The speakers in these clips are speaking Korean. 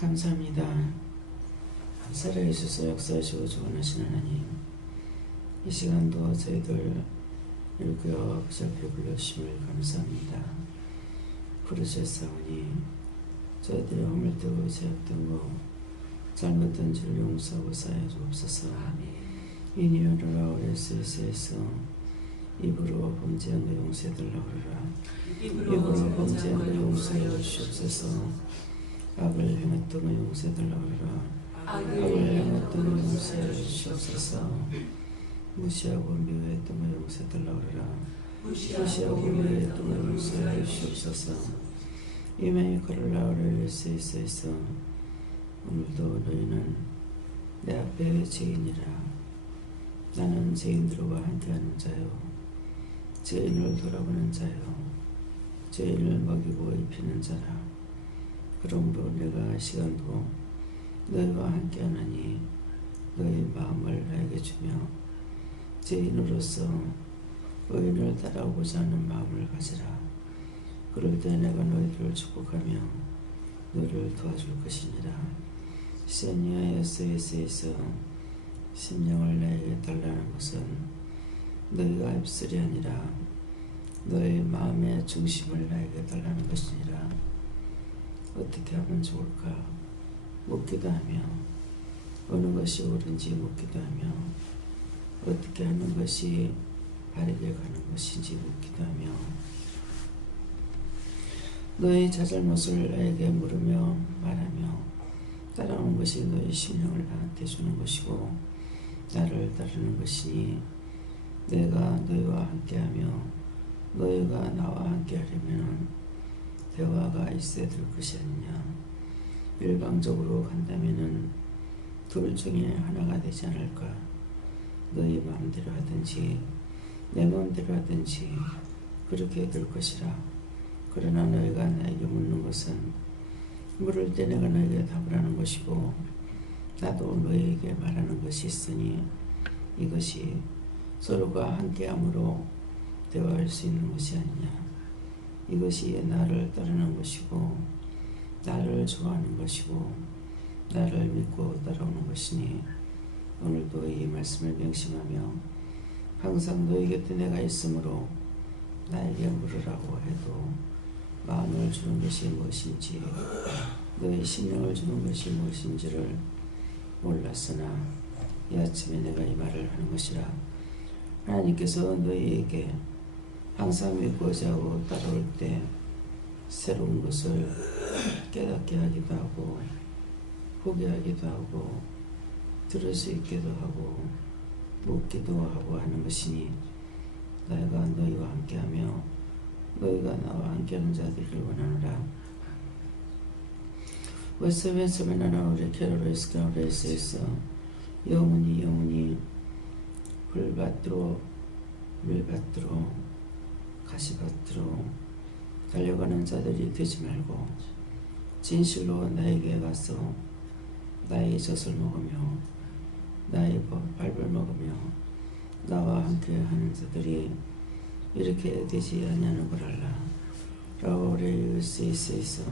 감사합니다. 살아계셔서 역사하시고 주관하시는 하나님, 이 시간도 저희들 일구여 그 앞에 불러주심을 감사합니다. 부르셨사오니 저희들의 허물되고 죄악된 거 잘못된 죄를 용서하고 사하여 주옵소서. 이니어를 아우레스에서 입으로 범죄한 거 용서해달라고 그러라. 입으로 범죄한 거 용서해 주옵소서. 악을 행했던 거 용서해달라고 그러라. 악을 행했던 거 용서해 주옵소서. 무시하고 미워했던 거 용서해달라고 그러라. 무시하고 미워했던 거 용서해 주옵소서. 이메이 걸으라우를 예수에서 오늘도 너희는 내 앞에 죄인이라. 나는 죄인들과 함께하는 자요, 죄인을 돌아보는 자요, 죄인을 먹이고 입히는 자라. 그러므로 내가 시간도 너희와 함께하나니 너희 마음을 나에게 주며 죄인으로서 의인을 따라오고자 하는 마음을 가지라. 그럴 때 내가 너희들을 축복하며 너희를 도와줄 것이니라. 시온이여 예수에서 심령을 나에게 달라는 것은 너희가 입술이 아니라 너희 마음의 중심을 나에게 달라는 것이니라. 어떻게 하면 좋을까 묻기도 하며, 어느 것이 옳은지 묻기도 하며, 어떻게 하는 것이 바르게 가는 것인지 묻기도 하며, 너희 자잘못을 나에게 물으며 말하며 따라오는 것이 너희 심령을 나한테 주는 것이고 나를 따르는 것이니, 내가 너희와 함께하며 너희가 나와 함께하려면 대화가 있어야 될 것이 아니냐. 일방적으로 간다면은 둘 중에 하나가 되지 않을까. 너희 마음대로 하든지 내 마음대로 하든지 그렇게 될 것이라. 그러나 너희가 나에게 묻는 것은 물을 때 내가 너에게 답을 하는 것이고 나도 너희에게 말하는 것이 있으니 이것이 서로가 함께함으로 대화할 수 있는 것이 아니냐. 이것이 나를 따르는 것이고 나를 좋아하는 것이고 나를 믿고 따라오는 것이니, 오늘도 이 말씀을 명심하며 항상 너희 곁에 내가 있으므로 나에게 물으라고 해도 마음을 주는 것이 무엇인지 너희 심령을 주는 것이 무엇인지를 몰랐으나 이 아침에 내가 이 말을 하는 것이라. 하나님께서 너희에게 항상 믿고자 하고 따라올 때 새로운 것을 깨닫게 하기도 하고 보게 하기도 하고 들을 수 있기도 하고 묻기도 하고 하는 것이니, 내가 너희와 함께하며 너희가 나와 함께하는 자들을 원하노라. 웨스베스메나나우리 케로레스카우레스에서 영원히 불밭으로 밀밭으로 가시밭으로 달려가는 자들이 되지 말고 진실로 나에게 가서 나의 젖을 먹으며 나의 밥을 먹으며 나와 함께 하는 자들이 이렇게 되지 않냐는 걸 알라. 라오레이스에서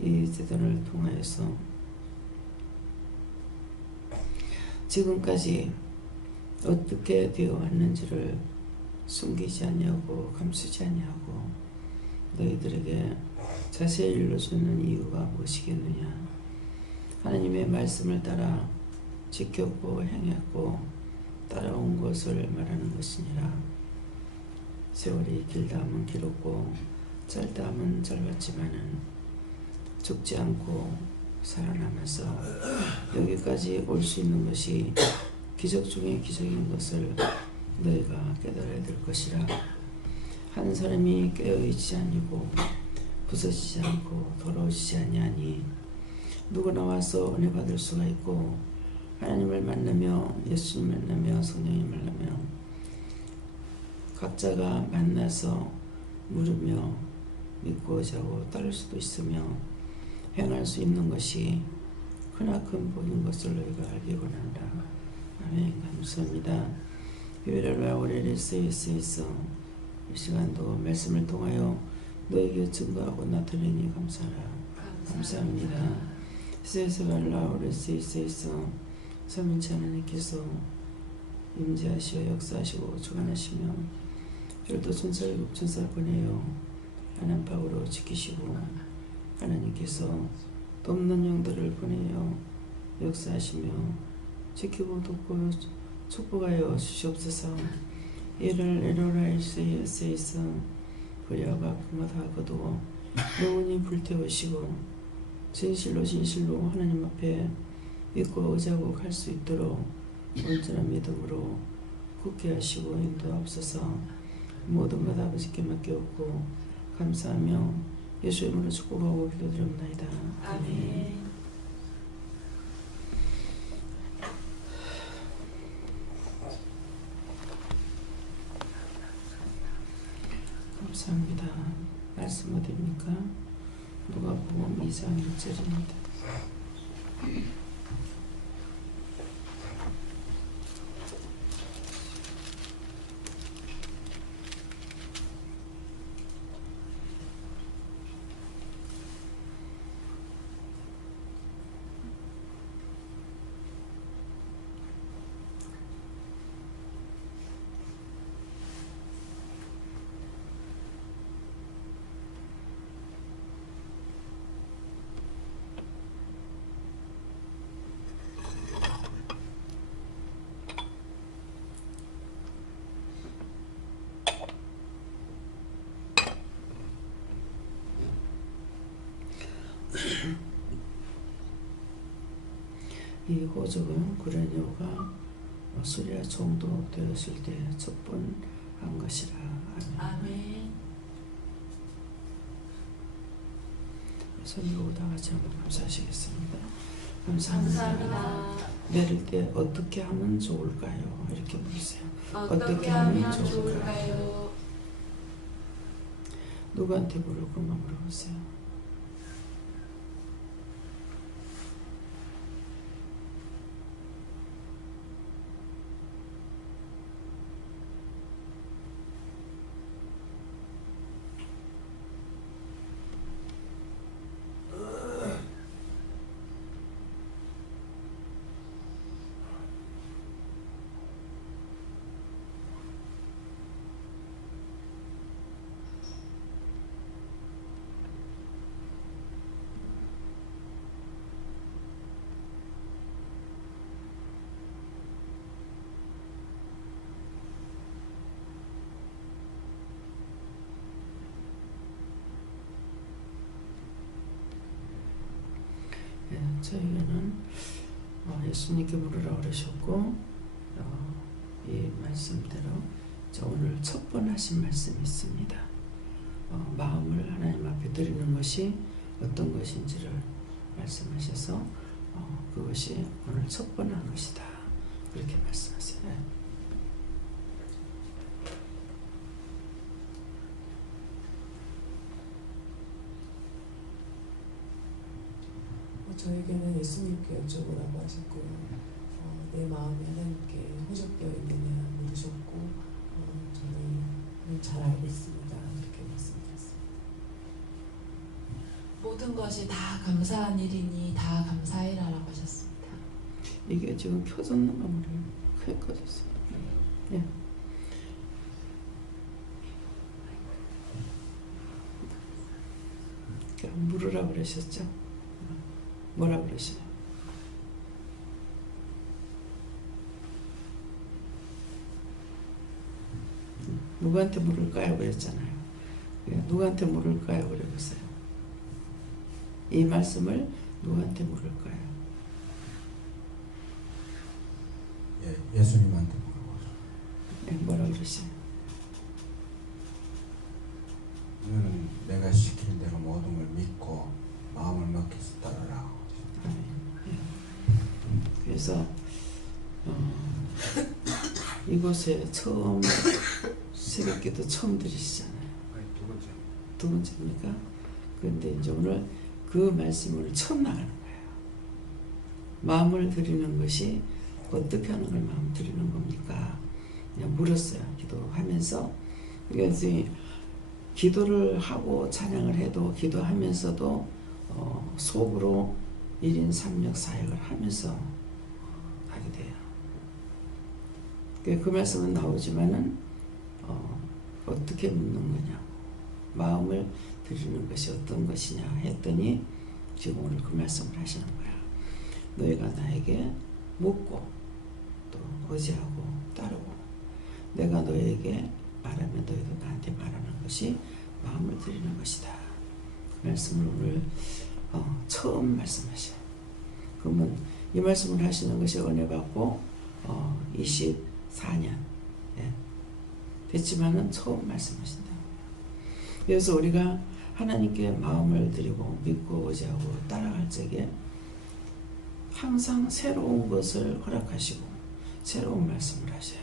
이 재단을 통하여서 지금까지 어떻게 되어 왔는지를 숨기지 아니하고 감추지 아니하고 너희들에게 자세히 일러주는 이유가 무엇이겠느냐. 하나님의 말씀을 따라 지켰고 행했고 따라온 것을 말하는 것이니라. 세월이 길다 하면 길었고 짧다 하면 짧았지만은 죽지 않고 살아남아서 여기까지 올 수 있는 것이 기적 중에 기적인 것을 너희가 깨달아야 될 것이라. 한 사람이 깨어있지 아니고 부서지지 않고 더러워지지 아니하니 누구나 와서 은혜 받을 수가 있고 하나님을 만나며 예수님 만나며 성령님 만나며 각자가 만나서 물으며 믿고자 하고 따를 수도 있으며 행할 수 있는 것이 크나큰 복인 것을 너희가 알기 원한다. 아멘. 감사합니다. 비베라라 오레레스에서 이 시간도 말씀을 통하여 너에게 증거하고 나타내니 감사합니다. 세스발라오레스이세이서 삼위체 하나님께서 임재하시어 역사하시고 주관하시며 별도 천사의 급천사를 보내어 안암박으로 지키시고 하나님께서 돕는 영들을 보내어 역사하시며 지키고 돕고 축복하여 주시옵소서. 이를 에로라이스에서 불야가 그마다 거두어 영원히 불태우시고 진실로 하나님 앞에 믿고 의지하고 갈 수 있도록 온전한 믿음으로 굳게 하시고 인도하옵소서. 모든 것 아버지께 맡겨오고 감사하며 예수의 이름으로 축복하고 기도드립니다. 아멘. 감사합니다. 말씀 어디입니까? 누가복음 2장 1절입니다. 이 호적은 구레뇨가 수리아 총독 되었을 때 첩본한 것이라. 아멘. 손 들고 다 같이 한번 감사하시겠습니다. 감사합니다. 내릴 때 어떻게 하면 좋을까요? 이렇게 물으세요. 어떻게 하면 좋을까요? 누구한테 물을 것만 물어보세요. 저희는 예수님께 물으라 그러셨고 이 말씀대로 오늘 첫 번 하신 말씀이 있습니다. 마음을 하나님 앞에 드리는 것이 어떤 것인지를 말씀하셔서 그것이 오늘 첫 번 한 것이다. 그렇게 말씀하세요. 저에게는 예수님께 여쭤보라고 하셨고요. 내 마음에 하나님께 호적되어 있느냐 물으셨고 저는 잘 알겠습니다. 그렇게 말씀드렸습니다. 모든 것이 다 감사한 일이니 다 감사해라라고 하셨습니다. 이게 지금 켜졌나 봐. 크게 꺼졌어요. 예. 물으라 그러셨죠? 뭐라 그러시나요? 누구한테 물을까요? 그랬잖아요. 누구한테 물을까요? 그래보세요. 이 말씀을 누구한테 물을까요? 예수님한테 물어보죠. 뭐라 그러시나요? 너는 내가 시키는 대로 모든 걸 믿고 마음을 맡겨서 따르라. 그래서 이곳에 처음 새벽기도 처음 드리시잖아요. 두 번째입니까? 그런데 이제 오늘 그 말씀을 처음 나가는 거예요. 마음을 드리는 것이 어떻게 하는 걸 마음 드리는 겁니까? 그냥 물었어요. 기도하면서. 그래서 기도를 하고 찬양을 해도 기도하면서도 속으로 1인 3역 사역을 하면서 하게 돼요. 그 말씀은 나오지만은 어떻게 묻는 거냐, 마음을 드리는 것이 어떤 것이냐 했더니 지금 오늘 그 말씀을 하시는 거야. 너희가 나에게 묻고 또 의지하고 따르고 내가 너에게 말하면 너희도 나한테 말하는 것이 마음을 드리는 것이다. 그 말씀을 오늘 처음 말씀하셔요. 그러면 이 말씀을 하시는 것이 은혜 받고 24년 됐지만은 처음 말씀하신다. 그래서 우리가 하나님께 마음을 드리고 믿고 의지하고 따라갈 적에 항상 새로운 것을 허락하시고 새로운 말씀을 하셔요.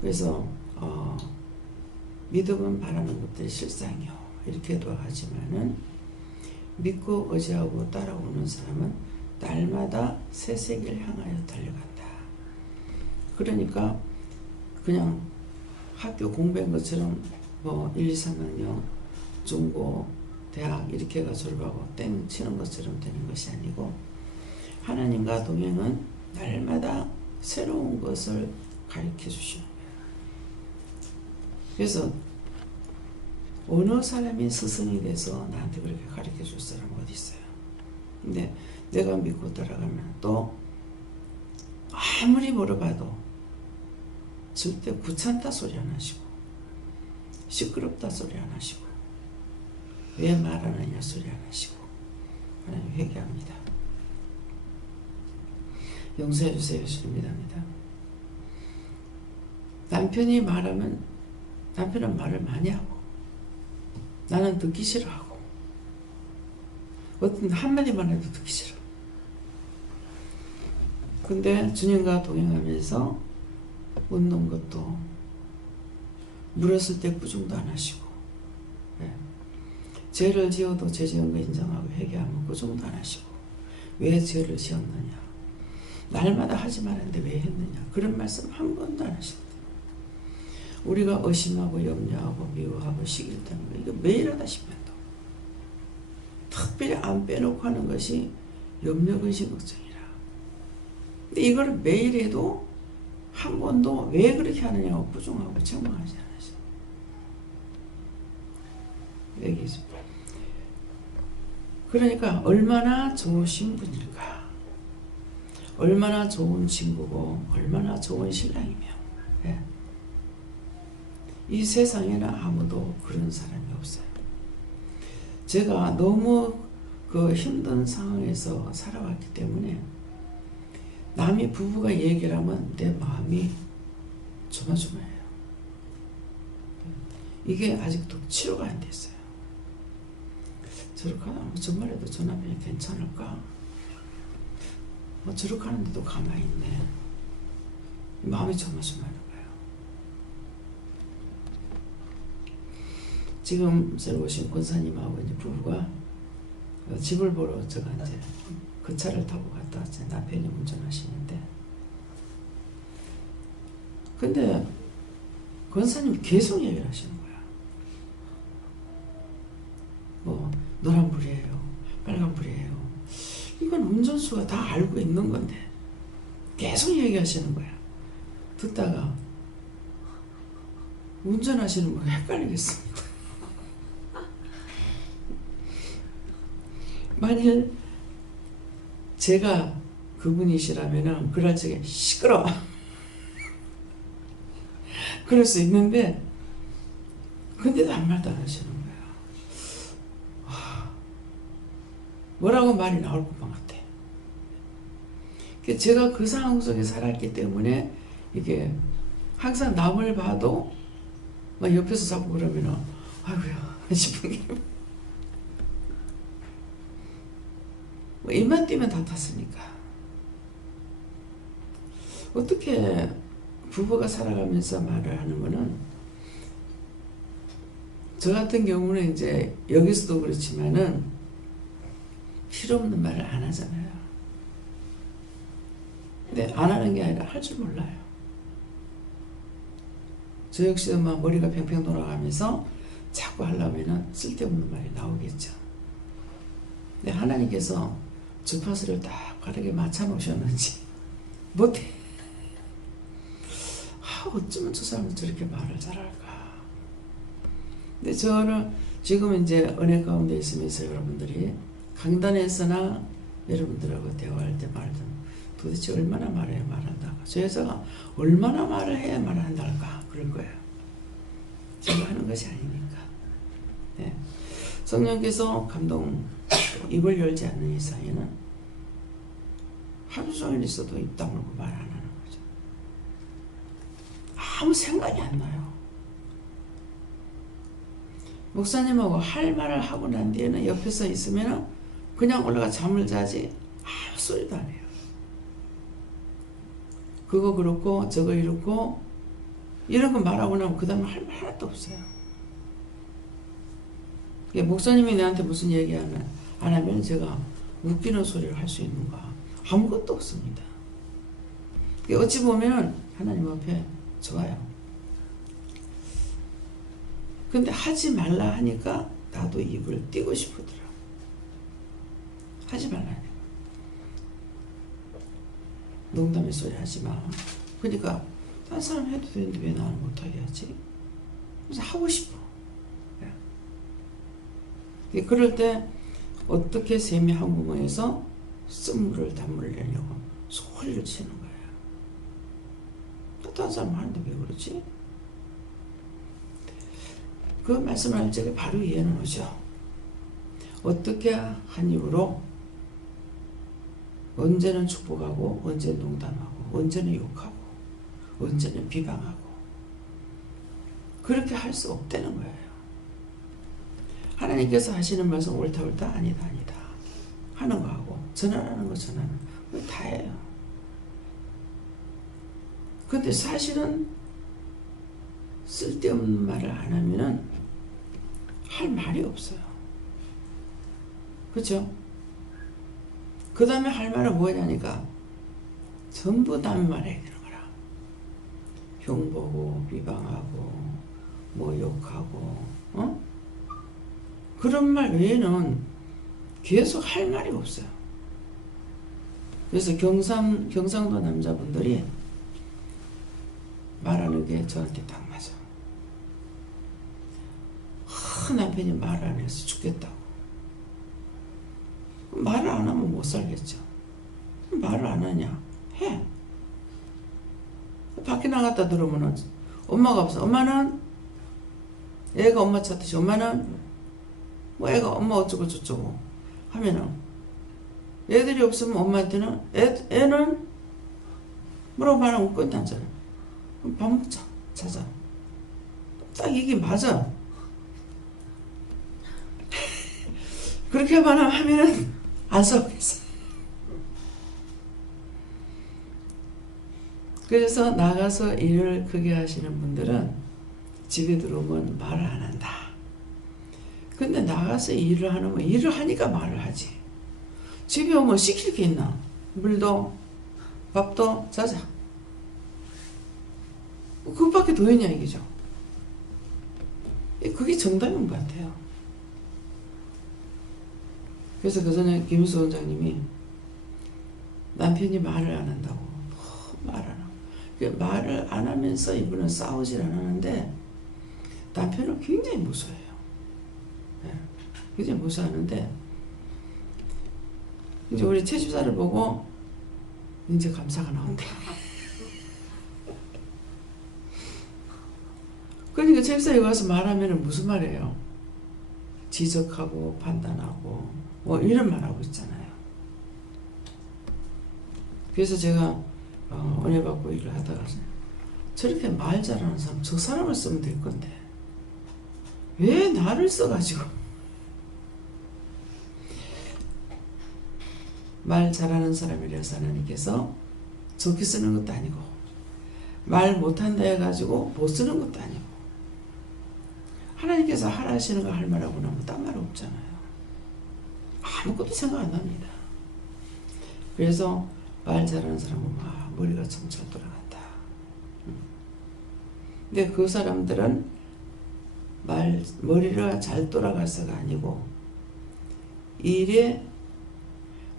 그래서 믿음은 바라는 것들이 실상이요 이렇게도 하지만은 믿고 의지하고 따라오는 사람은 날마다 새 세계를 향하여 달려간다. 그러니까 그냥 학교 공부한 것처럼 뭐 1, 2, 3학년 중고 대학 이렇게 해가 졸업하고 땡 치는 것처럼 되는 것이 아니고 하나님과 동행은 날마다 새로운 것을 가르쳐 주시는 거예요. 그래서 어느 사람이 스승이 돼서 나한테 그렇게 가르쳐 줄 사람은 어디 있어요? 근데 내가 믿고 따라가면 또 아무리 물어봐도 절대 귀찮다 소리 안 하시고 시끄럽다 소리 안 하시고 왜 말 안 하냐 소리 안 하시고 하나님 회개합니다. 용서해 주세요. 예수님 믿습니다. 남편이 말하면 남편은 말을 많이 하고 나는 듣기 싫어하고 어떤 한마디만 해도 듣기 싫어. 근데 주님과 동행하면서 웃는 것도 물었을 때 꾸중도 안 하시고 죄를 지어도 죄 지은 거 인정하고 회개하면 꾸중도 안 하시고 왜 죄를 지었느냐 날마다 하지 말았는데 왜 했느냐 그런 말씀 한 번도 안 하십니다. 우리가 의심하고 염려하고 미워하고 시기했다는 거 이거 매일 하다 싶어요. 특별히 안 빼놓고 하는 것이 염려, 근심, 걱정이라. 근데 이걸 매일 해도 한 번도 왜 그렇게 하느냐고 부정하고 책망하지 않으셔. 얘기죠. 그러니까 얼마나 좋으신 분일까. 얼마나 좋은 친구고 얼마나 좋은 신랑이며 이 세상에는 아무도 그런 사람이 없어요. 제가 너무 그 힘든 상황에서 살아왔기 때문에 남이 부부가 얘기를 하면 내 마음이 조마조마해요. 이게 아직도 치료가 안 됐어요. 저렇게 하면 정말에도 저 남편이 괜찮을까? 저렇게 하는데도 가만히 있네. 마음이 조마조마하는 거예요. 지금 저기 오신 권사님하고 이제 부부가 집을 보러 제가 이제 그 차를 타고 갔다 왔어요. 남편이 운전하시는데. 근데 권사님이 계속 얘기를 하시는 거야. 뭐 노란불이에요. 빨간불이에요. 이건 운전수가 다 알고 있는 건데 계속 얘기하시는 거야. 듣다가 운전하시는 분 헷갈리겠습니다. 만일 제가 그분이시라면은 그럴 적에 시끄러워. 그럴 수 있는데 근데도 아무 말도 안 하시는 거야. 뭐라고 말이 나올 것만 같아. 제가 그 상황 속에 살았기 때문에 이게 항상 남을 봐도 막 옆에서 자꾸 그러면은 아이고야 싶은 게 뭐 입만 띄면 다 탔으니까. 어떻게 부부가 살아가면서 말을 하는 거는 저 같은 경우는 이제 여기서도 그렇지만은 필요 없는 말을 안 하잖아요. 근데 안 하는 게 아니라 할 줄 몰라요. 저 역시도 막 머리가 팽팽 돌아가면서 자꾸 하려면은 쓸데없는 말이 나오겠죠. 근데 하나님께서 주파수를 딱 바르게 맞춰 놓으셨는지 못해. 어쩌면 저 사람은 저렇게 말을 잘할까. 근데 저는 지금 이제 은혜 가운데 있으면서 여러분들이 강단에서나 여러분들하고 대화할 때 말든 도대체 얼마나 말해야 말한다고. 저 여자가 얼마나 말을 해야 말한달까 그럴 거예요. 제가 하는 것이 아니니까. 네. 성령께서 감동 입을 열지 않는 이상에는 하루 종일 있어도 입 다물고 말 안 하는 거죠. 아무 생각이 안 나요. 목사님하고 할 말을 하고 난 뒤에는 옆에서 있으면 그냥 올라가 잠을 자지 아무 소리도 안 해요. 그거 그렇고 저거 이렇고 이런 거 말하고 나면 그 다음에 할 말 하나도 없어요. 목사님이 내한테 무슨 얘기 안 하면 제가 웃기는 소리를 할 수 있는가? 아무것도 없습니다. 어찌 보면 하나님 앞에 좋아요. 근데 하지 말라 하니까 나도 입을 띄고 싶더라. 하지 말라 하니까. 농담의 소리 하지 마. 그러니까 다른 사람 해도 되는데 왜 나는 못하게 하지? 그래서 하고 싶어. 그럴 때 어떻게 샘이 한 구멍에서 쓴물을 담으려고 소리를 치는 거예요. 다른 사람 하는데 왜 그러지? 그 말씀을 할 적에 바로 이해는 오죠. 어떻게 한 입으로 언제는 축복하고 언제는 농담하고 언제는 욕하고 언제는 비방하고 그렇게 할 수 없다는 거예요. 하나님께서 하시는 말씀 옳다 옳다 아니다 아니다 하는 거 하고 전하라는 거 전하는 거 다예요. 근데 사실은 쓸데없는 말을 안 하면은 할 말이 없어요. 그렇죠? 그 다음에 할 말은 뭐냐니까 전부 남의 말 해야 되는 거라. 흉보고 비방하고 뭐 욕하고 그런 말 외에는 계속 할 말이 없어요. 그래서 경상도 남자분들이 말하는 게 저한테 딱 맞아. 남편이 말을 안 해서 죽겠다고. 말을 안 하면 못 살겠죠. 말을 안 하냐? 해. 밖에 나갔다 들어오면 엄마가 없어. 엄마는 애가 엄마 찾듯이 엄마는 뭐 애가 엄마 어쩌고 저쩌고 하면은 애들이 없으면 엄마한테는 애는 뭐라고 말하면 끝나잖아. 그럼 밥 먹자. 자자. 딱 이게 맞아. 그렇게만 하면은 안 싸우겠어. 그래서 나가서 일을 크게 하시는 분들은 집에 들어오면 말을 안 한다. 근데 나가서 일을 하면 일을 하니까 말을 하지. 집에 오면 시킬 게 있나? 물도 밥도 자자. 그것밖에 더 있냐 이거죠. 그게 정답인 것 같아요. 그래서 그 전에 김수 원장님이 남편이 말을 안 한다고 말을 안 하고 말을 안 하면서 이분은 싸우질 않았는데 남편을 굉장히 무서워해요. 굉장히 무서워하는데 이제 우리 채집사를 보고 이제 감사가 나온다. 그러니까 채집사에 가서 말하면 무슨 말이에요? 지적하고 판단하고 뭐 이런 말하고 있잖아요. 그래서 제가 은혜 받고 일을 하다가 저렇게 말 잘하는 사람 저 사람을 쓰면 될 건데 왜 나를 써가지고 말 잘하는 사람이라서 하나님께서 좋게 쓰는 것도 아니고 말 못한다 해가지고 못 쓰는 것도 아니고 하나님께서 하라시는 거 할 말하고 나면 딴 말 없잖아요. 아무것도 생각 안 납니다. 그래서 말 잘하는 사람은 막 머리가 참 잘 돌아간다. 근데 그 사람들은 머리가 잘 돌아가서가 아니고 일에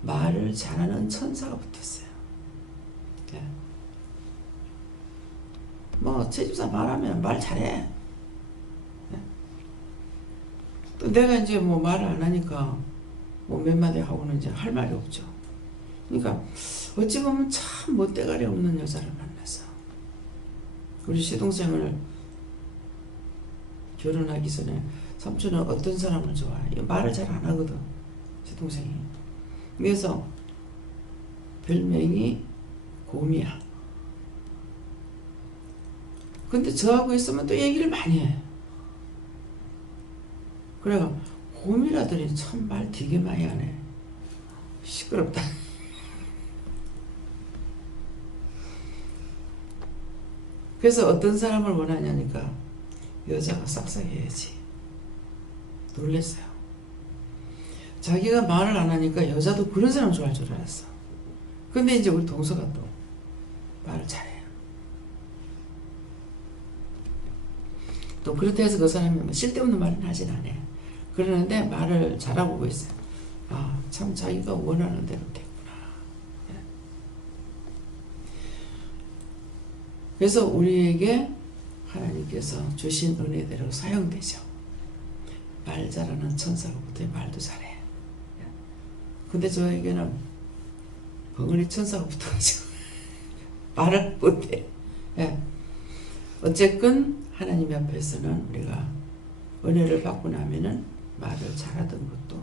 말을 잘하는 천사가 붙었어요. 예. 뭐 채집사 말하면 말 잘해. 예. 또 내가 이제 뭐 말을 안 하니까 뭐 몇 마디 하고는 이제 할 말이 없죠. 그러니까 어찌 보면 참 멋대가리 없는 여자를 만나서 우리 시동생을 결혼하기 전에 삼촌은 어떤 사람을 좋아해? 말을 잘 안 하거든, 시동생이. 그래서 별명이 곰이야. 근데 저하고 있으면 또 얘기를 많이 해. 그래가 곰이라더니 참 말 되게 많이 하네. 시끄럽다. 그래서 어떤 사람을 원하냐니까 여자가 싹싹해야지. 놀랬어요. 자기가 말을 안 하니까 여자도 그런 사람 좋아할 줄 알았어. 근데 이제 우리 동서가 또 말을 잘해요. 또 그렇다 해서 그 사람이 뭐 쓸데없는 말은 하진 않아요. 그러는데 말을 잘하고 있어요. 아, 참 자기가 원하는 대로 됐구나. 그래서 우리에게 하나님께서 주신 은혜대로 사용되죠. 말 잘하는 천사가 붙어요. 말도 잘해. 근데 저에게는 벙어리 천사가 붙어가지고 말을 못해. 예. 어쨌건 하나님 앞에서는 우리가 은혜를 받고 나면은 말을 잘하던 것도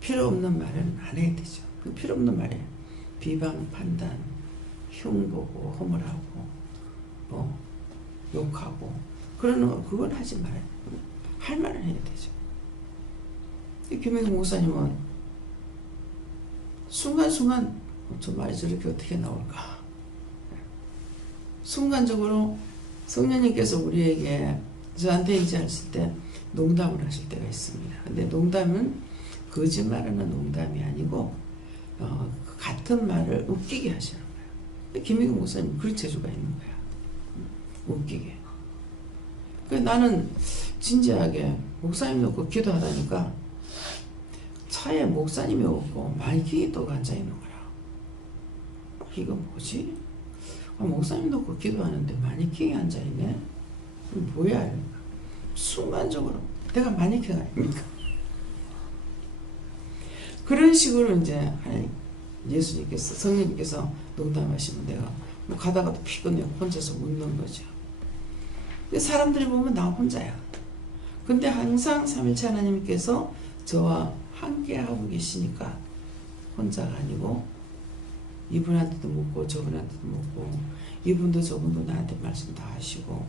필요 없는 말은 안 해야 되죠. 그 필요 없는 말이에요. 비방, 판단, 흉보고, 허물하고, 뭐 욕하고 그러는 거 그건 하지 말아요. 할 말은 해야 되죠. 김혜경 목사님은 순간순간 저 말이 저렇게 어떻게 나올까? 순간적으로 성령님께서 우리에게 저한테 이제 하실 때 농담을 하실 때가 있습니다. 근데 농담은 거짓말하는 농담이 아니고 같은 말을 웃기게 하시는 거예요. 김희경 목사님 그런 재주가 있는 거야. 웃기게. 그래서 나는 진지하게 목사님 놓고 기도하다니까 차에 목사님이 없고 마이킹이 또 앉아있는 거야. 이거 뭐지? 목사님 놓고 기도하는데 마니킹이 앉아있네? 뭐야? 순간적으로 내가 마니킹 아닙니까? 그런 식으로 이제 예수님께서 성령님께서 농담하시면 내가 뭐 가다가도 피곤해요. 혼자서 웃는 거죠. 사람들이 보면 나 혼자야. 근데 항상 삼위일체 하나님께서 저와 함께 하고 계시니까 혼자가 아니고 이분한테도 묻고 저분한테도 묻고 이분도 저분도 나한테 말씀 다 하시고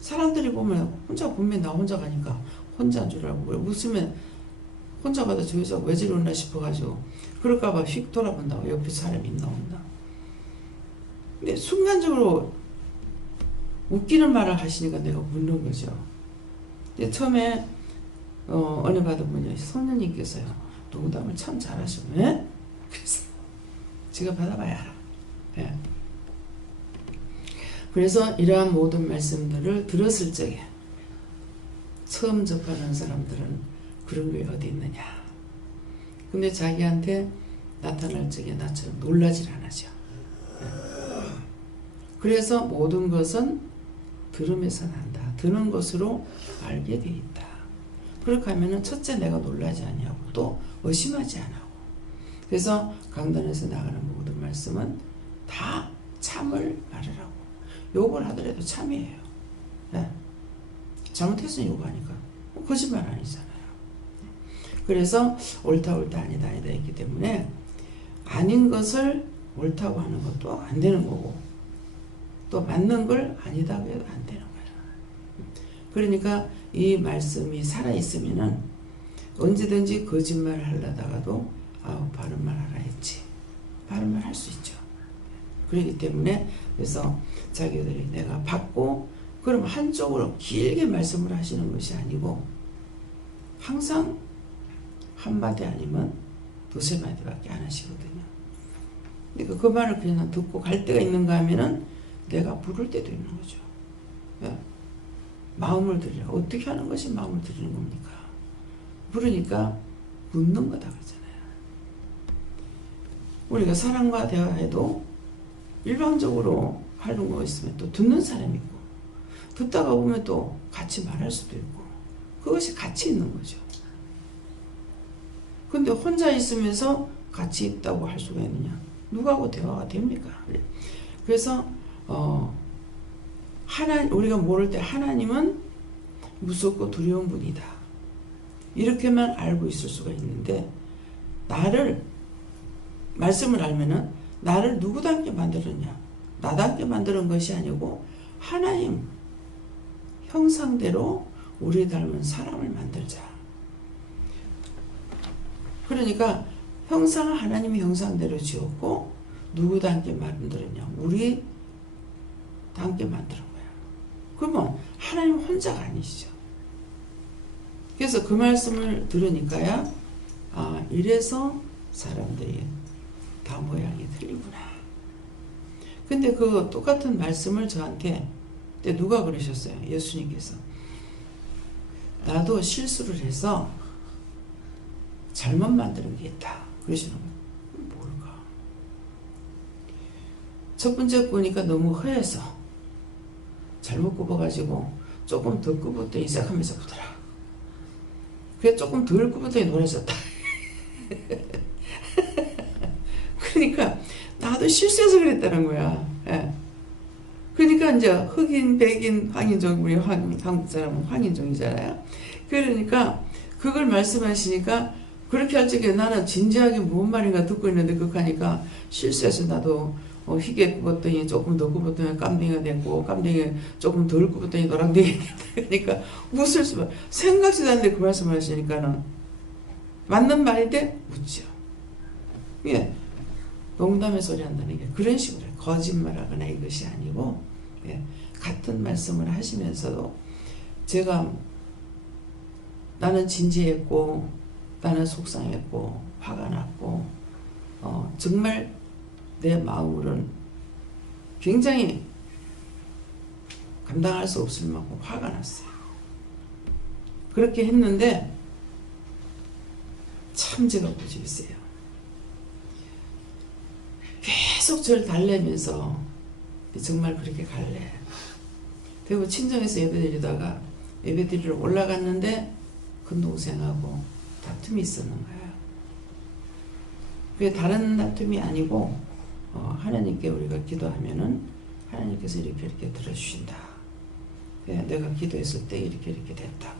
사람들이 보면 혼자 보면 나 혼자 가니까 혼자인 줄 알고 그래. 웃으면 혼자 가다 저 여자가 왜 저러나 싶어가지고 그럴까봐 휙 돌아본다고 옆에 사람이 있나 없나. 근데 순간적으로 웃기는 말을 하시니까 내가 묻는 거죠. 근데 처음에 은혜 받은 분이 성령님께서요 농담을 참 잘하시고 예? 그래서 제가 받아봐야 알아. 예. 그래서 이러한 모든 말씀들을 들었을 적에 처음 접하는 사람들은 그런 게 어디 있느냐. 근데 자기한테 나타날 적에 나처럼 놀라질 않으죠. 예. 그래서 모든 것은 들으면서 난다. 듣는 것으로 알게 돼 있다. 그렇게 하면은 첫째 내가 놀라지 아니하고 또 의심하지 않고 그래서 강단에서 나가는 모든 말씀은 다 참을 말하라고. 욕을 하더라도 참이에요. 네. 잘못했으면 욕하니까 거짓말 아니잖아요. 그래서 옳다 아니다 있기 때문에 아닌 것을 옳다고 하는 것도 안 되는 거고 또 맞는 걸 아니다고 해도 안 되는 거예요. 그러니까 이 말씀이 살아있으면은 언제든지 거짓말을 하려다가도 바른 말 하라 했지. 바른 말 할 수 있죠. 그렇기 때문에 그래서 자기들이 내가 받고 그럼 한쪽으로 길게 말씀을 하시는 것이 아니고 항상 한마디 아니면 두세 마디밖에 안 하시거든요. 그러니까 그 말을 그냥 듣고 갈 때가 있는가 하면은 내가 부를 때도 있는 거죠. 예? 마음을 들이라. 어떻게 하는 것이 마음을 들이는 겁니까? 부르니까 묻는 거다 그러잖아요. 우리가 사람과 대화해도 일방적으로 하는 거 있으면 또 듣는 사람이 있고, 듣다가 보면 또 같이 말할 수도 있고, 그것이 같이 있는 거죠. 근데 혼자 있으면서 같이 있다고 할 수가 있느냐? 누구하고 대화가 됩니까? 그래서 우리가 모를 때 하나님은 무섭고 두려운 분이다, 이렇게만 알고 있을 수가 있는데, 말씀을 알면은 나를 누구답게 만들었냐? 나답게 만드는 것이 아니고 하나님 형상대로 우리 닮은 사람을 만들자. 그러니까 하나님의 형상대로 지었고, 누구도 함께 만들었냐? 우리 함께 만드는 거야. 그러면 하나님 혼자가 아니시죠. 그래서 그 말씀을 들으니까야 이래서 사람들이 다 모양이 틀리구나. 근데 그 똑같은 말씀을 저한테 누가 그러셨어요? 예수님께서. 나도 실수를 해서 잘못 만드는 게 있다 그러시는 거예요. 뭘까? 첫 번째 보니까 너무 허해서 잘못 굽어가지고 조금 더 굽었더니 새카매서 보더라. 그래 조금 덜 굽었더니 노래졌다. 그러니까 나도 실수해서 그랬다는 거야. 예. 그러니까 이제 흑인, 백인, 황인종, 우리 한국 사람은 황인종이잖아요. 그러니까 그걸 말씀하시니까 그렇게 할 적에 나는 진지하게 뭔 말인가 듣고 있는데 그거 하니까 실수해서 나도 희게 굽었더니 조금 더 굽었더니 깜댕이가 됐고, 깜댕이 조금 덜 굽었더니 노랑댕이가 됐다. 그러니까 웃을 수만, 생각지도 않는데 그 말씀을 하시니까는 맞는 말인데 웃죠. 예. 농담의 소리 한다는 게 그런 식으로 거짓말하거나 이것이 아니고, 예, 같은 말씀을 하시면서도 제가 나는 진지했고, 나는 속상했고, 화가 났고, 정말 내 마음으로는 굉장히 감당할 수 없을 만큼 화가 났어요. 그렇게 했는데 참 제가 보시겠어요. 계속 저를 달래면서 정말 그렇게 갈래. 대구 친정에서 예배드리다가 예배드리러 올라갔는데 큰 동생하고 다툼이 있었는 거예요. 그게 다른 다툼이 아니고 하나님께 우리가 기도하면은 하나님께서 이렇게 들어주신다. 내가 기도했을 때 이렇게 됐다.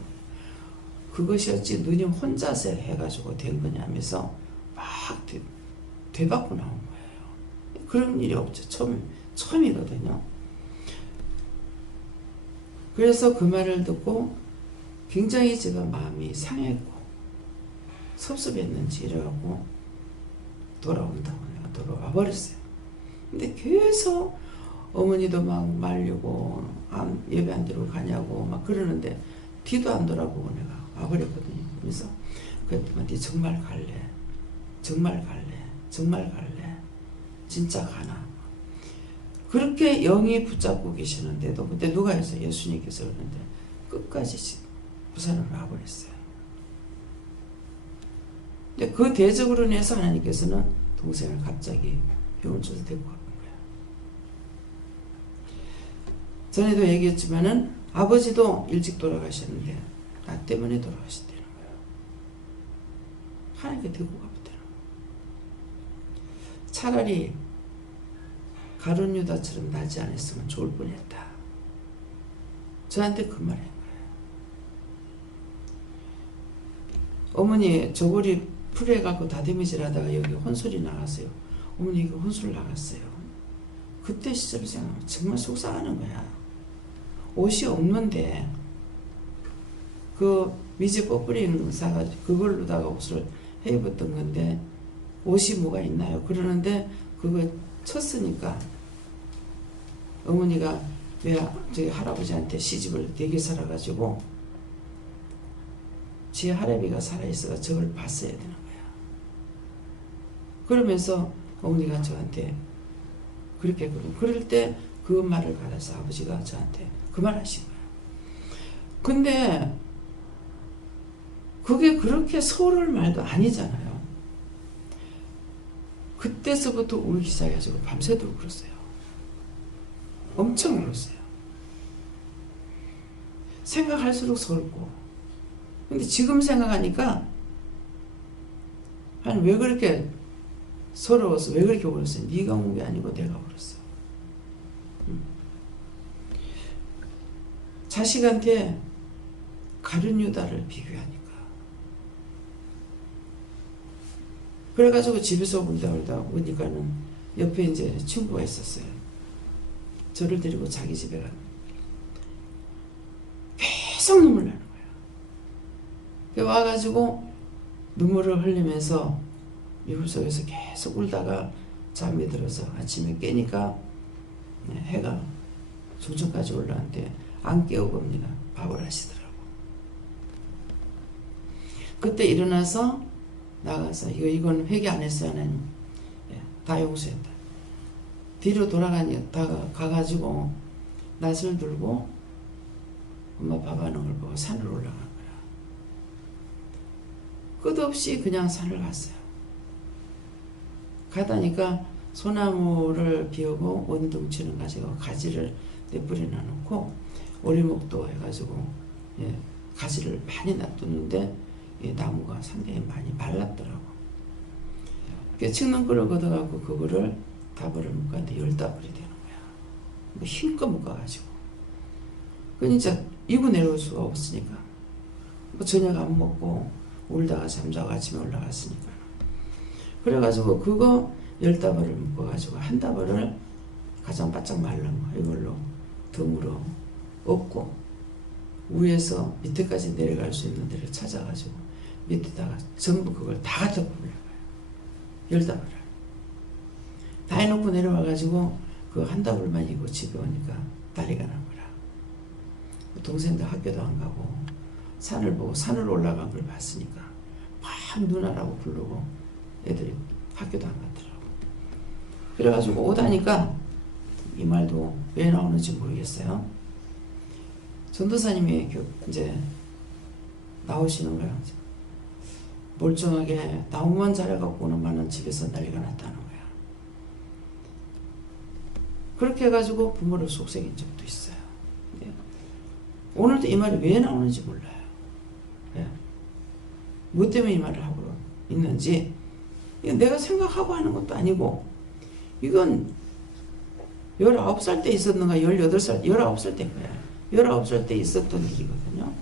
그것이 어찌 누님 혼자서 해가지고 된 거냐면서 막 되받고 나온 거예요. 그런 일이 없죠. 처음이거든요. 그래서 그 말을 듣고 굉장히 제가 마음이 상했고 섭섭했는지 이래갖고 돌아온다고 내가 돌아와 버렸어요. 근데 계속 어머니도 막 말리고 예배 안 들고 가냐고 막 그러는데 뒤도 안 돌아보고 내가 와버렸거든요. 그래서 그랬더니 네 정말 갈래? 정말 갈래? 정말 갈래? 진짜 가나? 그렇게 영이 붙잡고 계시는데도 그때 누가 해서 예수님께서 그러는데 끝까지 부산으로 와버렸어요. 근데 그 대적으로 인해서 하나님께서는 동생을 갑자기 병을 줘서 데리고 간 거예요. 전에도 얘기했지만은 아버지도 일찍 돌아가셨는데 나 때문에 돌아가셨다는 거예요. 하나님께 데리고 가버렸다는 거예요. 차라리 가룟 유다처럼 나지 않았으면 좋을 뻔했다. 저한테 그 말인 거예요. 어머니 저고리 풀해갖고 다데미질하다가 여기 혼술이 나갔어요. 어머니 이거 혼술 나갔어요. 그때 시절을 생각하면 정말 속상하는 거야. 옷이 없는데 그 미제 뽀뿌링 사가지고 그걸로다가 옷을 해 입었던 건데 옷이 뭐가 있나요? 그러는데 그거 쳤으니까 어머니가 왜 저기 할아버지한테 시집을 되게 살아가지고 제 할아비가 살아있어가 저걸 봤어야 되는 거야. 그러면서 어머니가 저한테 그렇게 그럴 때 그 말을 받아서 아버지가 저한테 그 말 하신 거야. 근데 그게 그렇게 서러울 말도 아니잖아요. 그때서부터 울기 시작해가지고 밤새도록 울었어요. 엄청 울었어요. 생각할수록 서럽고. 근데 지금 생각하니까 아니 왜 그렇게 서러워서 왜 그렇게 울었어요? 네가 운 게 아니고 내가 울었어. 자식한테 가룟 유다를 비교하니까. 그래가지고 집에서 울다 오니까는 옆에 이제 친구가 있었어요. 저를 데리고 자기 집에 가. 계속 눈물 나는 거야. 와가지고 눈물을 흘리면서 이불 속에서 계속 울다가 잠이 들어서 아침에 깨니까 해가 중천까지 올라왔는데 안 깨우고 옵니다. 밥을 하시더라고. 그때 일어나서 나가서 이건 회개 안 했어요. 하나님. 다 용서했다. 뒤로 돌아가다가 가가지고 낯을 들고 엄마 밥 하는 걸 보고 산을 올라간 거야. 끝없이 그냥 산을 갔어요. 가다니까 소나무를 비우고 원둥치는 가지고 가지를 내뿌리 놔놓고 오리목도 해가지고 가지를 많이 놔두는데 나무가 상당히 많이 말랐더라고. 칡눈꿀을 걷어갖고 그거를 다발을 묶었는데 10다발이 되는 거야. 힘껏 묶어가지고. 그러니까 이고 내려올 수가 없으니까. 저녁 안 먹고 울다가 잠자고 아침에 올라갔으니까. 그래가지고 그거 10다발을 묶어가지고 한 다발을 가장 바짝 말른 거 이걸로 등으로 업고 위에서 밑에까지 내려갈 수 있는 데를 찾아가지고 밑에다가 전부 그걸 다 갖다 뿌린 거예요. 10다발을. 다 해놓고 내려와가지고 그 한 다발만 입고 집에 오니까 난리가 난 거라. 동생도 학교도 안 가고 산을 보고 산을 올라간 걸 봤으니까 막 누나라고 부르고 애들이 학교도 안 갔더라고. 그래가지고 오다니까 이 말도 왜 나오는지 모르겠어요. 전도사님이 이제 나오시는 거예요. 멀쩡하게 나무만 자라갖고 오는만은 집에서 난리가 났다는 거야. 그렇게 해가지고 부모를 속삭인 적도 있어요. 오늘도 이 말이 왜 나오는지 몰라요. 뭐 때문에 이 말을 하고 있는지. 이건 내가 생각하고 하는 것도 아니고 이건 19살 때 있었는가 19살 때인 거야. 19살 때 있었던 얘기거든요.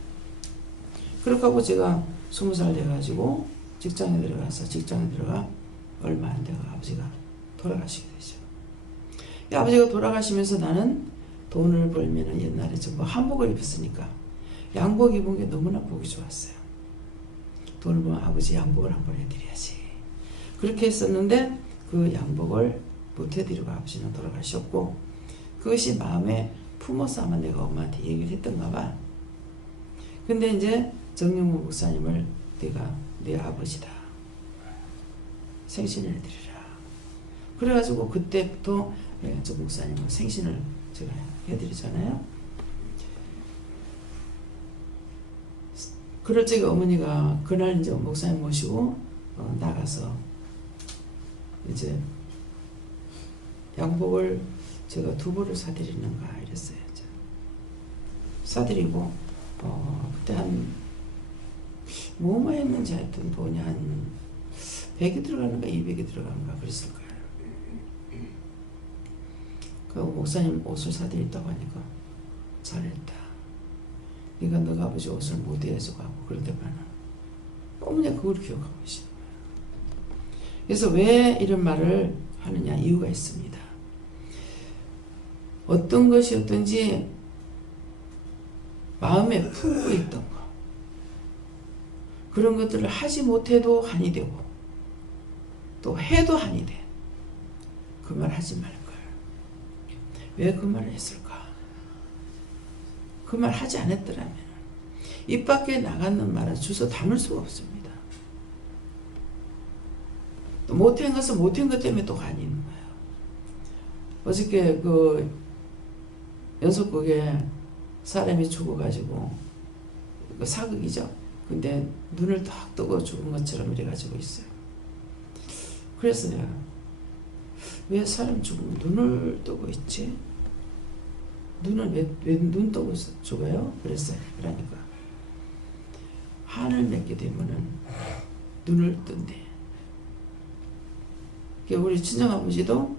그렇게 하고 제가 20살 돼가지고 직장에 들어가 얼마 안 돼가 아버지가 돌아가시게 되죠. 이 아버지가 돌아가시면서 나는 돈을 벌면은 옛날에 전부 한복을 입었으니까 양복 입은 게 너무나 보기 좋았어요. 돈을 벌면 아버지 양복을 한번 해드려야지. 그렇게 했었는데 그 양복을 못 해드리고 아버지는 돌아가셨고 그것이 마음에 품어서 아마 내가 엄마한테 얘기를 했던가 봐. 근데 이제 정영무 목사님을 내가 내 아버지다. 생신을 해드리라. 그래가지고 그때부터 저 목사님은 생신을 제가 해드리잖아요. 그럴 적에 어머니가 그날 이제 목사님 모시고 나가서 이제 양복을 제가 2벌을 사드리는가 이랬어요. 사드리고 그때 한 뭐뭐 했는지 하여튼 돈이 한 100이 들어가는가 200이 들어가는가 그랬을 거예요. 그 목사님 옷을 사드렸다고 하니까 잘했다. 네가 너가 아버지 옷을 못 해서 가고 그럴 때만은 어머니가 그걸 기억하고 계시는 거예요. 그래서 왜 이런 말을 하느냐 이유가 있습니다. 어떤 것이었든지 마음에 품고 있던 거 그런 것들을 하지 못해도 한이 되고 또 해도 한이 돼. 그 말 하지 말 걸. 왜 그 말을 했을까? 그 말 하지 않았더라면 입 밖에 나가는 말은 주워 담을 수가 없습니다. 또 못한 것은 못한 것 때문에 또 한이 있는 거예요. 어저께 그 연속극에 사람이 죽어가지고 그 사극이죠. 근데 눈을 딱 뜨고 죽은 것처럼 이래가지고 있어요. 그래서 내가 왜 사람 죽으면 눈을 뜨고 있지? 눈은 왜 눈 뜨고 죽어요? 그랬어요. 그러니까 한을 맺게 되면은 눈을 뜬대. 우리 친정아버지도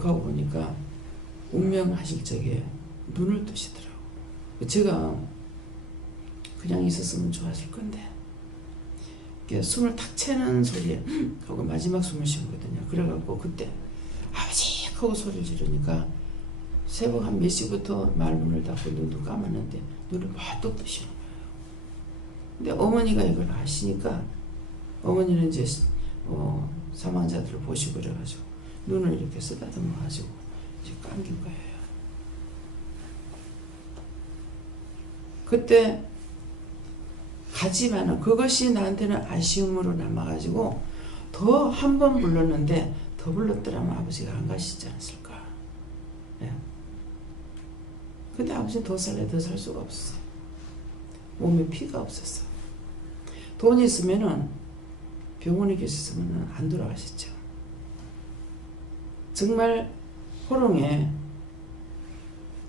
가고 보니까 운명하실 적에 눈을 뜨시더라고. 제가 그냥 있었으면 좋았을 건데 숨을 탁 채는 소리에 하고 마지막 숨을 쉬거든요. 그래갖고 그때 아버지 하고 소리를 지르니까 새벽 한 몇 시부터 말문을 닫고 눈도 감았는데 눈을 막 뜨시는 거예요. 근데 어머니가 이걸 아시니까 어머니는 이제 사망자들을 보시고 그래가지고 눈을 이렇게 쓰다듬어가지고 이제 감긴 거예요. 그때 가지만은 그것이 나한테는 아쉬움으로 남아가지고 더 한 번 불렀는데 더 불렀더라면 아버지가 안 가시지 않았을까. 예. 근데 아버지는 더 살래 더 살 수가 없어. 몸에 피가 없었어. 돈이 있으면은 병원에 계셨으면 안 돌아가셨죠. 정말 호롱에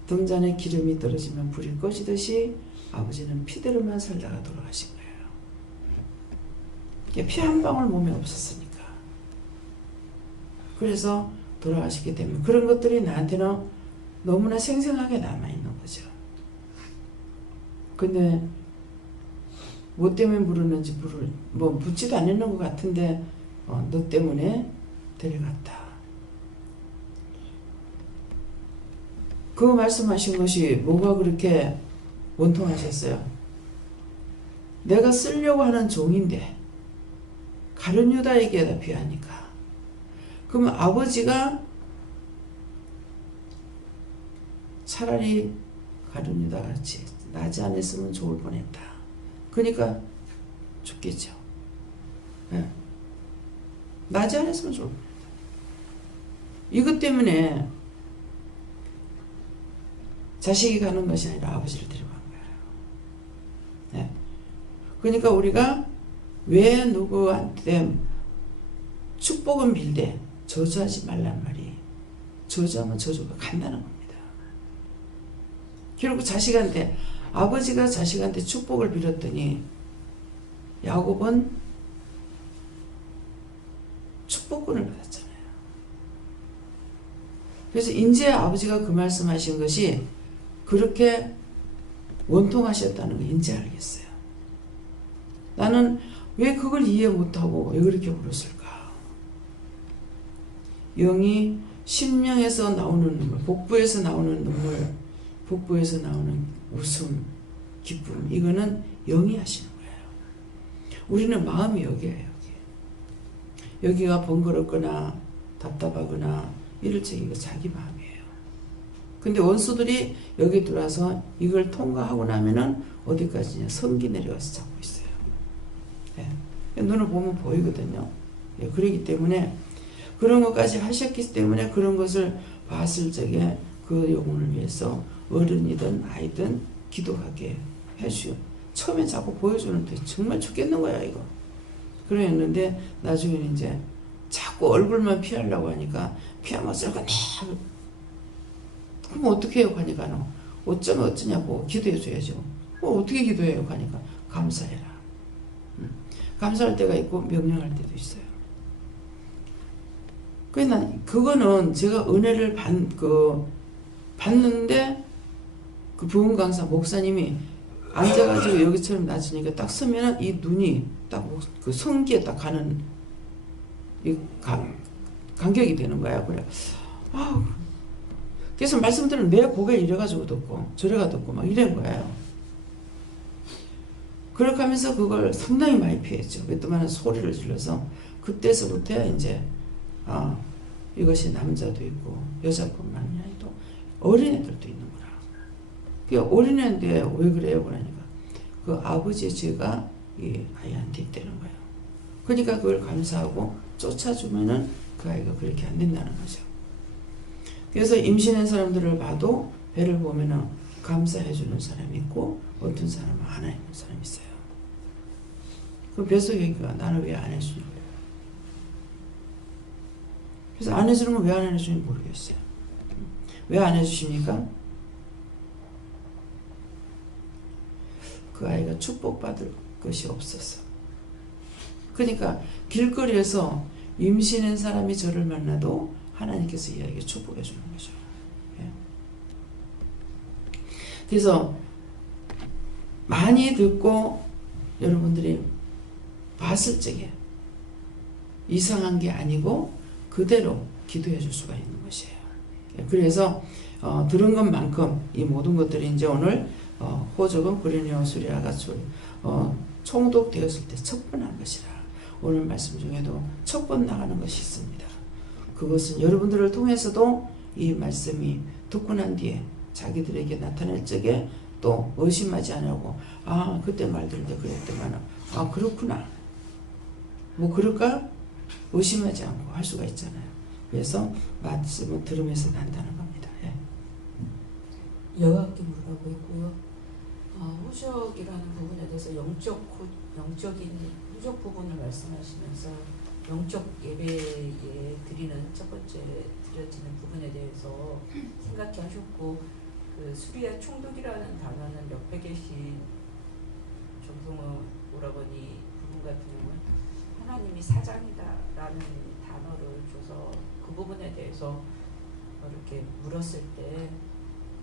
등잔에 기름이 떨어지면 불이 꺼지듯이 아버지는 피대로만 살다가 돌아가신 거예요. 피 한 방울 몸에 없었으니까. 그래서 돌아가시기 때문에 그런 것들이 나한테는 너무나 생생하게 남아있는 거죠. 근데 뭐 때문에 부르는지 뭐 묻지도 않는 것 같은데 너 때문에 데려갔다. 그 말씀하신 것이 뭐가 그렇게 원통하셨어요? 내가 쓰려고 하는 종인데 가룟 유다에게다 비하니까. 그러면 아버지가 차라리 가룟 유다 같이 나지 않았으면 좋을 뻔했다. 그러니까 죽겠죠. 네. 나지 않았으면 좋을 뻔했다. 이것 때문에 자식이 가는 것이 아니라 아버지를 데려간 거예요. 네. 그러니까 우리가 왜 누구한테 축복은 빌되 저주하지 말란 말이, 저주하면 저주가 간다는 겁니다. 결국 자식한테, 아버지가 자식한테 축복을 빌었더니 야곱은 축복권을 받았잖아요. 그래서 이제 아버지가 그 말씀하신 것이 그렇게 원통하셨다는 걸 이제 알겠어요. 나는 왜 그걸 이해 못하고 왜 그렇게 울었을까? 영이 심령에서 나오는 눈물, 복부에서 나오는 눈물, 복부에서 나오는 웃음, 기쁨, 이거는 영이 하시는 거예요. 우리는 마음이 여기예요. 여기가 번거롭거나 답답하거나 이럴 때 이거 자기 마음이에요. 근데 원수들이 여기 들어와서 이걸 통과하고 나면은 어디까지냐? 성기 내려가서 잡고 있어요. 예. 눈을 보면 보이거든요. 예. 그렇기 때문에 그런 것까지 하셨기 때문에 그런 것을 봤을 적에 그 영혼을 위해서 어른이든 아이든 기도하게 해주요. 처음에 자꾸 보여주는데 정말 죽겠는 거야 이거. 그랬는데 나중에는 이제 자꾸 얼굴만 피하려고 하니까 피하면 어쩔까 그럼 어떻게 해요? 하니까 어쩌면 어쩌냐고 기도해 줘야죠. 어떻게 기도해요? 하니까 감사해라. 감사할 때가 있고 명령할 때도 있어요. 그러니까 그거는 제가 은혜를 받는데 그 부흥 강사 목사님이 앉아가지고 여기처럼 낮으니까 딱 서면은 이 눈이 딱 그 성기에 딱 가는 이 간격이 되는 거야. 그래. 그래서 말씀드리면 내 고개를 이래가지고 듣고 저래가 듣고 막 이런 거예요. 그렇게 하면서 그걸 상당히 많이 피했죠. 그동안은 소리를 질러서 그때서부터 이제 이것이 남자도 있고 여자뿐만이 아니라 어린애들도 있는구나. 그 어린애인데 왜 그래요? 그러니까 그 아버지의 죄가 이 아이한테 있다는 거예요. 그러니까 그걸 감사하고 쫓아주면은 그 아이가 그렇게 안 된다는 거죠. 그래서 임신한 사람들을 봐도 배를 보면은 감사해주는 사람이 있고 어떤 사람은 안 해주는 사람이 있어요. 그 뱃속이니까 나는 왜 안 해주는 거예요. 그래서 안 해주는 건 왜 안 해주는지 모르겠어요. 왜 안 해주십니까? 그 아이가 축복받을 것이 없어서. 그러니까 길거리에서 임신한 사람이 저를 만나도 하나님께서 이 아이에게 축복해 주는 거죠. 예. 그래서 많이 듣고 여러분들이 봤을 적에 이상한 게 아니고 그대로 기도해 줄 수가 있는 것이에요. 그래서 들은 것만큼 이 모든 것들이 이제 오늘 호적은 구레네오 수리아가 총독되었을 때 척번한 것이라. 오늘 말씀 중에도 척번 나가는 것이 있습니다. 그것은 여러분들을 통해서도 이 말씀이 듣고 난 뒤에 자기들에게 나타날 적에 또 의심하지 않으려고 그때 말들 때 그랬더만 그렇구나 뭐 그럴까 의심하지 않고 할 수가 있잖아요. 그래서 말씀을 들으면서 난다는 겁니다. 예. 여호와께 물으라고 했고요. 후적이라는 부분에 대해서 영적인 후적 부분을 말씀하시면서 영적 예배에 드리는 첫 번째 드려지는 부분에 대해서 생각해 하셨고 그 수리아 총독이라는 단어는 옆에 계신 정성호 오라버니 부분 같은 경우는 하나님이 사장이다라는 단어를 줘서 그 부분에 대해서 이렇게 물었을 때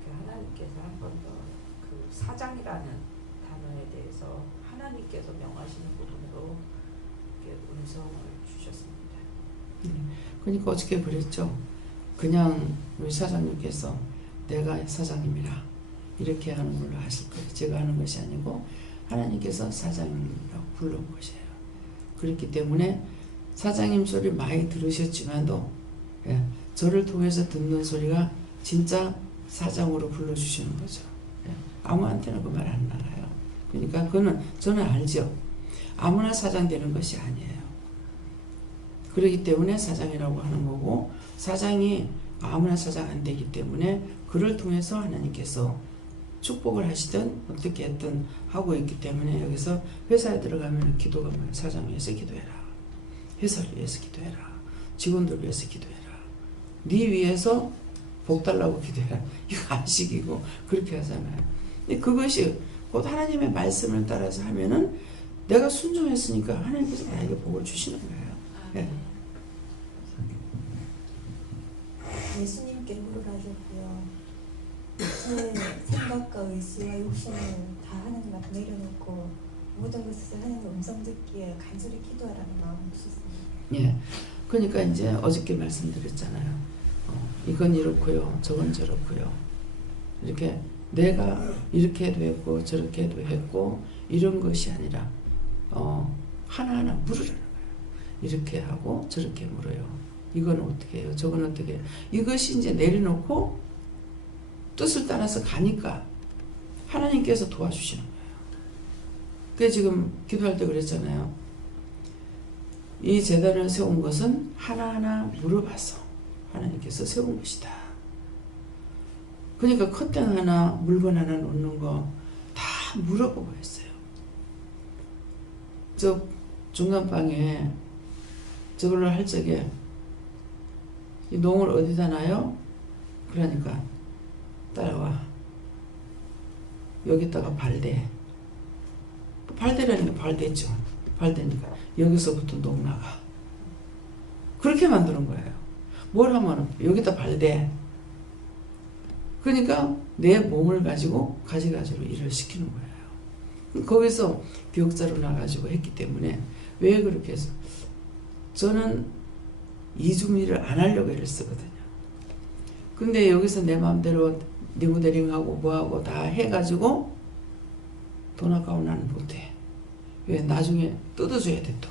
하나님께서 한 번 더 그 사장이라는 단어에 대해서 하나님께서 명하시는 부분으로 이렇게 음성을 주셨습니다. 그러니까 어저께 그랬죠. 그냥 우리 사장님께서 내가 사장님이라 이렇게 하는 걸로 하실 거예요. 제가 하는 것이 아니고 하나님께서 사장님이라고 부른 것이에요. 그렇기 때문에 사장님 소리 많이 들으셨지만도 저를 통해서 듣는 소리가 진짜 사장으로 불러주시는 거죠. 아무한테나 그 말 안 나가요. 그러니까 그거는 저는 알죠. 아무나 사장 되는 것이 아니에요. 그렇기 때문에 사장이라고 하는 거고 사장이 아무나 사장 안 되기 때문에 그를 통해서 하나님께서 축복을 하시든 어떻게 했든 하고 있기 때문에 여기서 회사에 들어가면 기도가 뭐예요? 사장 위해서 기도해라. 회사를 위해서 기도해라. 직원들 위해서 기도해라. 네 위해서 복 달라고 기도해라. 이거 안식이고 그렇게 하잖아요. 근데 그것이 곧 하나님의 말씀을 따라서 하면은 내가 순종했으니까 하나님께서 나에게 복을 주시는 거예요. 네. 예수님께 물어가셨고요. 제 생각과 의지와 욕심을 다 하나님 앞에 내려놓고 모든 것을 하나님 음성 듣기에 간절히 기도하라는 마음을 주셨습니다. 예. 그러니까 이제 어저께 말씀드렸잖아요. 이건 이렇고요. 저건 저렇고요. 이렇게 내가 이렇게도 했고 저렇게도 했고 이런 것이 아니라 하나하나 물으라는 거예요. 이렇게 하고 저렇게 물어요. 이건 어떻게 해요? 저건 어떻게 해요? 이것이 이제 내려놓고 뜻을 따라서 가니까 하나님께서 도와주시는 거예요. 그게 지금 기도할 때 그랬잖아요. 이 제단을 세운 것은 하나하나 물어봐서 하나님께서 세운 것이다. 그러니까 컷땡 하나 물건 하나 놓는 거 다 물어보고 했어요. 저 중간방에 저걸로 할 적에 이 농을 어디다 놔요? 그러니까 따라와. 여기다가 발대. 발대라니까 발대죠. 발대니까 여기서부터 농 나가. 그렇게 만드는 거예요. 뭘 하면 여기다 발대. 그러니까 내 몸을 가지고 가지가지로 일을 시키는 거예요. 거기서 기억자로 나가지고 했기 때문에 왜 그렇게 해서 저는 이중일을 안 하려고 애를 쓰거든요. 근데 여기서 내 마음대로 리모델링하고 뭐하고 다 해가지고 돈 아까워 나는 못해. 왜? 나중에 뜯어줘야 돼 또.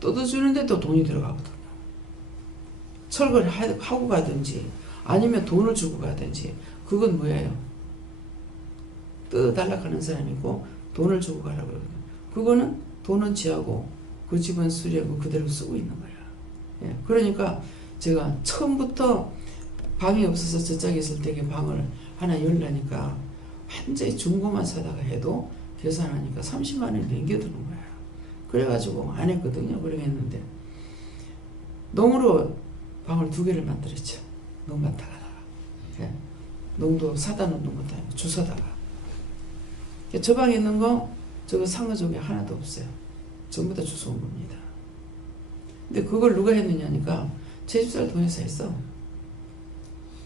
뜯어주는데 또 돈이 들어가거든요. 철거를 하고 가든지 아니면 돈을 주고 가든지 그건 뭐예요? 뜯어달라고 하는 사람이 있고 돈을 주고 가라고 그러거든요. 그거는 돈은 지하고 그 집은 수리하고 그대로 쓰고 있는 거야. 예, 그러니까 제가 처음부터 방이 없어서 저짝에 있을 때 방을 하나 열라니까 완전히 중고만 사다가 해도 계산하니까 30만 원이 넘겨드는 거야. 그래가지고 안 했거든요. 그러겠는데 농으로 방을 2개를 만들었죠. 농 갔다가 예. 농도 사다 놓는 것도 아니고 주워다가 저 방에 있는 거 저거 상어종이 하나도 없어요. 전부 다 주워온 겁니다. 근데 그걸 누가 했느냐니까 제 집사를 통해서 했어.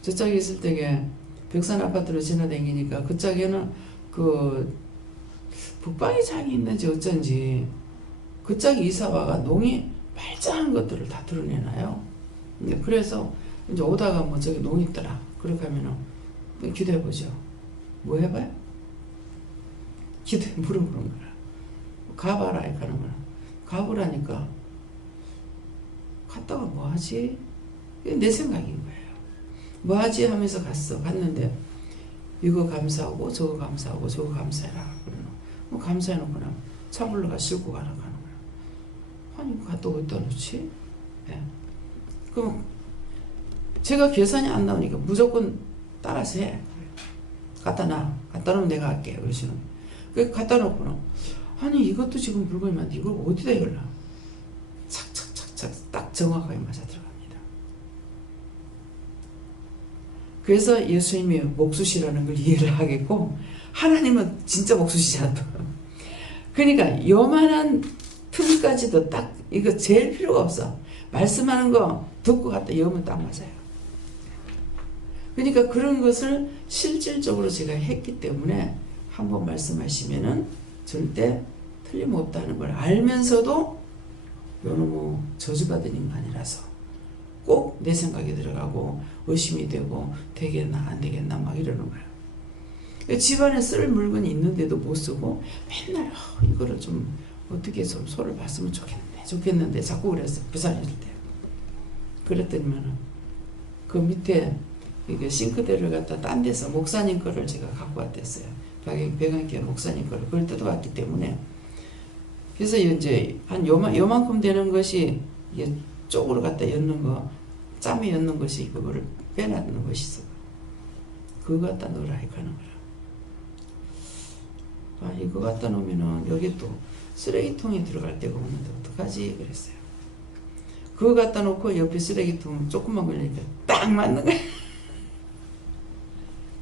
저 짝에 있을 때게 벽산 아파트로 지나다니니까 그 짝에는 그 북방의 장이 있는지 어쩐지 그 짝이 이사와가 농이 말짱한 것들을 다 드러내놔요. 그래서 이제 오다가 뭐 저기 농 있더라. 그렇게 하면은 기도해보죠. 뭐 해봐요? 기도해 물어보는 거야. 가봐라 하는 거야. 가보라니까 갔다가 뭐 하지? 내 생각인 거예요. 뭐 하지 하면서 갔는데 이거 감사하고 저거 감사하고 저거 감사해라. 그러는 뭐 감사해놓고나 차물러가 싣고 가라 하는 거야. 아니 갖다 어디다 놓지? 예. 그럼 제가 계산이 안 나오니까 무조건 따라서 해. 갖다 놔. 갖다 놓으면 내가 할게. 그러시는 그 갖다 놓고는 아니 이것도 지금 물건이 많은데 이걸 어디다 이걸라? 착착착착 딱 정확하게 맞아 들어갑니다. 그래서 예수님이 목수시라는 걸 이해를 하겠고 하나님은 진짜 목수시지 않더라고요. 그러니까 요만한 틈까지도 딱 이거 제일 필요가 없어. 말씀하는 거 듣고 갔다 여면 딱 맞아요. 그러니까 그런 것을 실질적으로 제가 했기 때문에 한번 말씀하시면은 절대 틀림없다는 걸 알면서도 요놈의 저주받은 인간이라서 꼭 내 생각이 들어가고 의심이 되고 되겠나 안 되겠나 막 이러는 거야. 집안에 쓸 물건이 있는데도 못 쓰고 맨날 이거를 좀 어떻게 좀 소를 봤으면 좋겠는데 자꾸 그랬어. 부산에 있을 때. 그랬더니만은 그 밑에 이게 싱크대를 갖다 딴 데서 목사님 거를 제가 갖고 왔댔어요. 백안교 목사님 거를 그걸 뜯어왔기 때문에 그래서 이제 한 요만큼 되는 것이 쪽으로 갖다 엮는 거 짬에 엮는 것이 그거를 빼놨는 것이 있어. 그거 갖다 넣으라 하는 거야. 이거 갖다 놓으면은 여기 또 쓰레기통에 들어갈 데가 없는데 어떡하지 그랬어요. 그거 갖다 놓고 옆에 쓰레기통 조금만 걸리니까 딱 맞는 거야.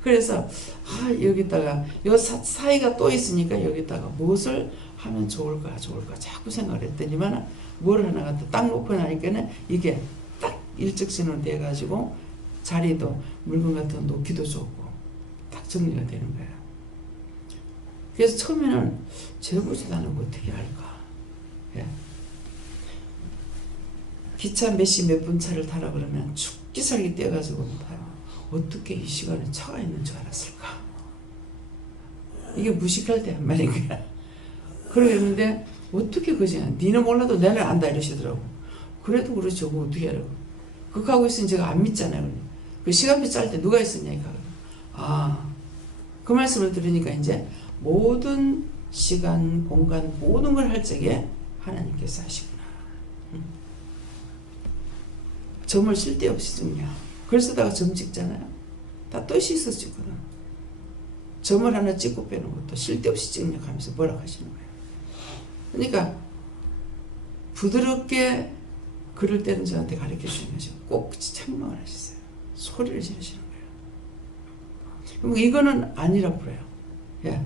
그래서 여기다가 요 사이가 또 있으니까 여기다가 무엇을 하면 좋을까 자꾸 생각을 했더니만 뭘 하나 갖다 딱 놓고 나니까는 이게 딱 일직선으로 돼가지고 자리도 물건 같은 거 놓기도 좋고 딱 정리가 되는 거야. 그래서 처음에는 저보지도 않고 어떻게 할까. 예. 기차 몇 시 몇 분 차를 타라 그러면 죽기 살기 떼가지고 타요. 어떻게 이 시간에 차가 있는 줄 알았을까? 이게 무식할 때 한 말인 거야. 그러겠는데 어떻게 그지? 니는 몰라도 나는 안다 이러시더라고. 그래도 그렇지 저거 어떻게 하라고. 그거 하고 있으니 제가 안 믿잖아요. 그 시간표 짤 때 누가 있었냐니까. 그 말씀을 들으니까 이제 모든 시간, 공간, 모든 걸 할 적에 하나님께서 하시구나. 점을 쓸데없이 찍냐. 글 쓰다가 점 찍잖아요. 다 뜻이 있어 찍거든. 점을 하나 찍고 빼는 것도 쓸데없이 찍냐 하면서 뭐라고 하시는 거예요. 그러니까 부드럽게 글을 때는 저한테 가르쳐 주시는 거죠. 꼭 책망을 하셨어요. 소리를 지르시는 거예요. 그럼 이거는 안 잃어버려요. 예.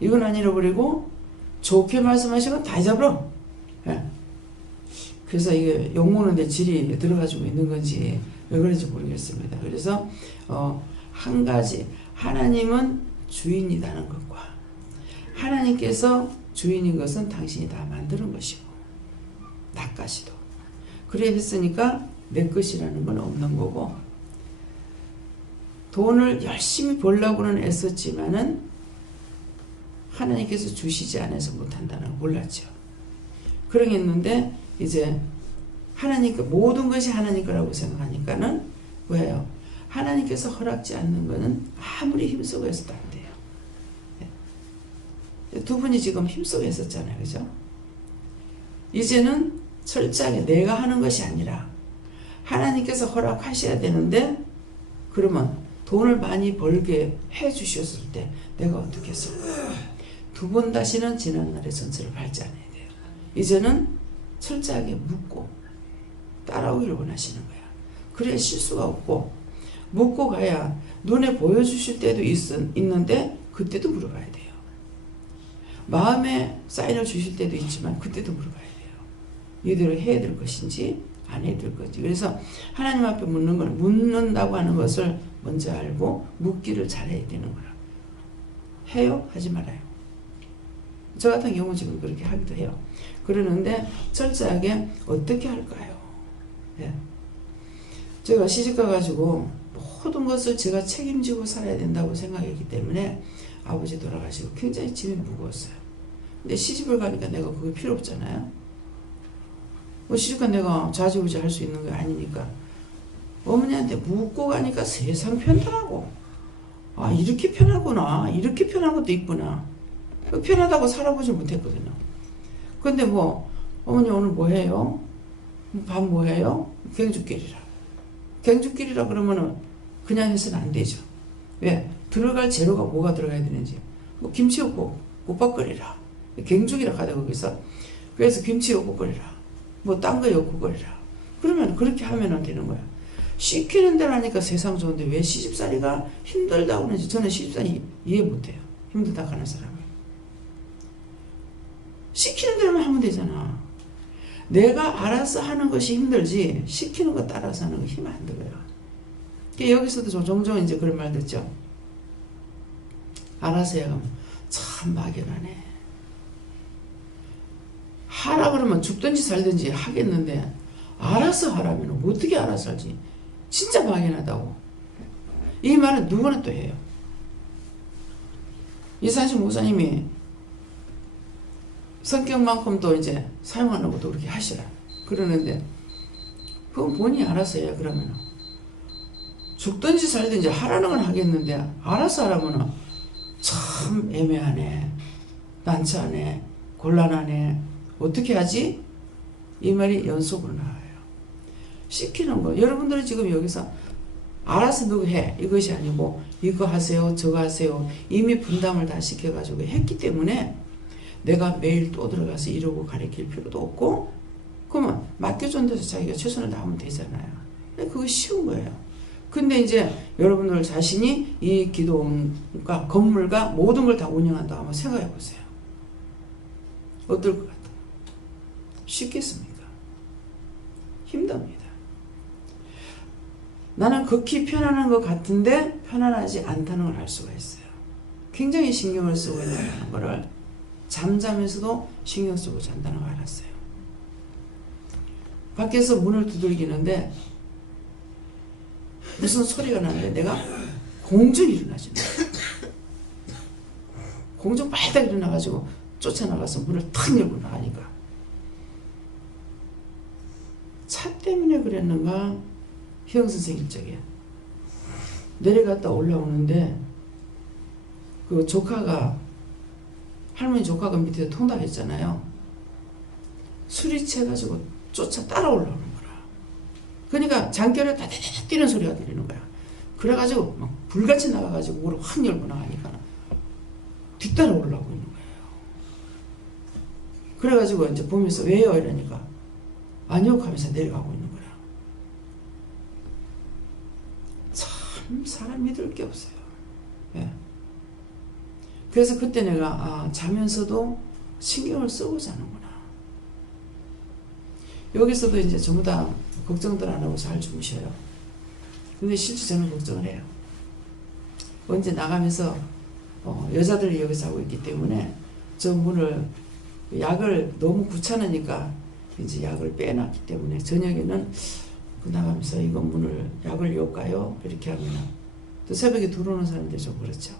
이건 안 잃어버리고 좋게 말씀하시면 다 잊어버려. 예. 그래서 이게 욕먹는데 질이 들어가지고 있는 건지 왜 그런지 모르겠습니다. 그래서 한 가지 하나님은 주인이라는 것과 하나님께서 주인인 것은 당신이 다 만드는 것이고 나까지도 그래 했으니까 내 것이라는 건 없는 거고 돈을 열심히 벌려고는 애썼지만은 하나님께서 주시지 않아서 못한다는 걸 몰랐죠. 그러겠는데 이제 하나님 모든 것이 하나님 거라고 생각하니까는 왜요? 하나님께서 허락지 않는 거는 아무리 힘쓰고 해서도 안 돼요. 두 분이 지금 힘쓰고 했었잖아요. 그죠? 이제는 철저하게 내가 하는 것이 아니라 하나님께서 허락하셔야 되는데 그러면 돈을 많이 벌게 해 주셨을 때 내가 어떻게 했을까? 두 번 다시는 지난날의 전철을 밟지 않아야 돼요. 이제는 철저하게 묻고 따라오기를 원하시는 거야. 그래야 실수가 없고, 묻고 가야 눈에 보여주실 때도 있는데 그때도 물어봐야 돼요. 마음에 사인을 주실 때도 있지만 그때도 물어봐야 돼요. 이대로 해야 될 것인지 안 해야 될 것인지. 그래서 하나님 앞에 묻는 건, 묻는다고 하는 것을 먼저 알고 묻기를 잘해야 되는 거라. 해요? 하지 말아요. 저 같은 경우 지금 그렇게 하기도 해요. 그러는데 철저하게 어떻게 할까요? 예. 제가 시집가 가지고 모든 것을 제가 책임지고 살아야 된다고 생각했기 때문에 아버지 돌아가시고 굉장히 짐이 무거웠어요. 근데 시집을 가니까 내가 그게 필요 없잖아요. 뭐 시집가 내가 좌지우지 할 수 있는 게 아니니까. 어머니한테 묻고 가니까 세상 편하고, 아 이렇게 편하구나, 이렇게 편한 것도 있구나. 편하다고 살아보지 못했거든요. 근데 뭐 어머니 오늘 뭐 해요? 밥 뭐 해요? 갱죽길이라. 갱죽길이라 그러면은 그냥 해서는 안 되죠. 왜? 들어갈 재료가 뭐가 들어가야 되는지. 뭐 김치 없고 국밥 끓이라. 갱죽이라 하다 거기서. 그래서 김치 없고 끓이라. 뭐 딴 거 없고 끓이라. 그러면 그렇게 하면 되는 거야. 시키는 대로 하니까 세상 좋은데 왜 시집살이가 힘들다고 하는지 저는 시집살이 이해 못해요. 힘들다고 하는 사람을. 시키는 대로만 하면 되잖아. 내가 알아서 하는 것이 힘들지 시키는 거 따라서 하는 거 힘 안 들어요. 여기서도 종종 이제 그런 말 듣죠. 알아서 해야 하면 참 막연하네. 하라 그러면 죽든지 살든지 하겠는데 알아서 하라면 어떻게 알아서 할지 진짜 막연하다고. 이 말은 누구나 또 해요. 이상식 목사님이 성격만큼도 이제 사용하는 것도 그렇게 하시라 그러는데 그건 본인이 알아서 해야. 그러면 죽든지 살든지 하라는 건 하겠는데 알아서 하라면 참 애매하네, 난처하네, 곤란하네, 어떻게 하지? 이 말이 연속으로 나와요. 시키는 거. 여러분들이 지금 여기서 알아서 누구 해 이것이 아니고 이거 하세요 저거 하세요 이미 분담을 다 시켜가지고 했기 때문에 내가 매일 또 들어가서 이러고 가르칠 필요도 없고, 그러면 맡겨준 데서 자기가 최선을 다하면 되잖아요. 그거 쉬운 거예요. 근데 이제 여러분들 자신이 이 기도원과 건물과 모든 걸 다 운영한다고 한번 생각해 보세요. 어떨 것 같아요? 쉽겠습니까? 힘듭니다. 나는 극히 편안한 것 같은데 편안하지 않다는 걸 알 수가 있어요. 굉장히 신경을 쓰고 있는 거를 잠자면서도 신경 쓰고 잔다는 걸 알았어요. 밖에서 문을 두들기는데 무슨 소리가 나는데 내가 공중 일어나지. 공중 빨딱 일어나가지고 쫓아나가서 문을 탁 열고 나가니까 차 때문에 그랬는가 희영선생님 쪽에 내려갔다 올라오는데 그 조카가 할머니 조카가 밑에 통닭했잖아요. 술이 채가지고 쫓아 따라 올라오는 거라. 그러니까 장결에 따다다다 뛰는 소리가 들리는 거야. 그래가지고 막 불같이 나가가지고 문을 확 열고 나가니까 뒤따라 올라오고 있는 거예요. 그래가지고 이제 보면서 왜요? 이러니까 아니요 하면서 내려가고 있는 거야. 참 사람 믿을 게 없어요. 예. 그래서 그때 내가 자면서도 신경을 쓰고 자는구나. 여기서도 이제 전부 다 걱정들 안 하고 잘 주무셔요. 근데 실제 저는 걱정을 해요. 언제 나가면서 여자들이 여기서 하고 있기 때문에 저 문을 약을 너무 귀찮으니까 이제 약을 빼놨기 때문에 저녁에는 나가면서 이거 문을 약을 열까요? 이렇게 하면 또 새벽에 들어오는 사람들이 좀 그렇죠.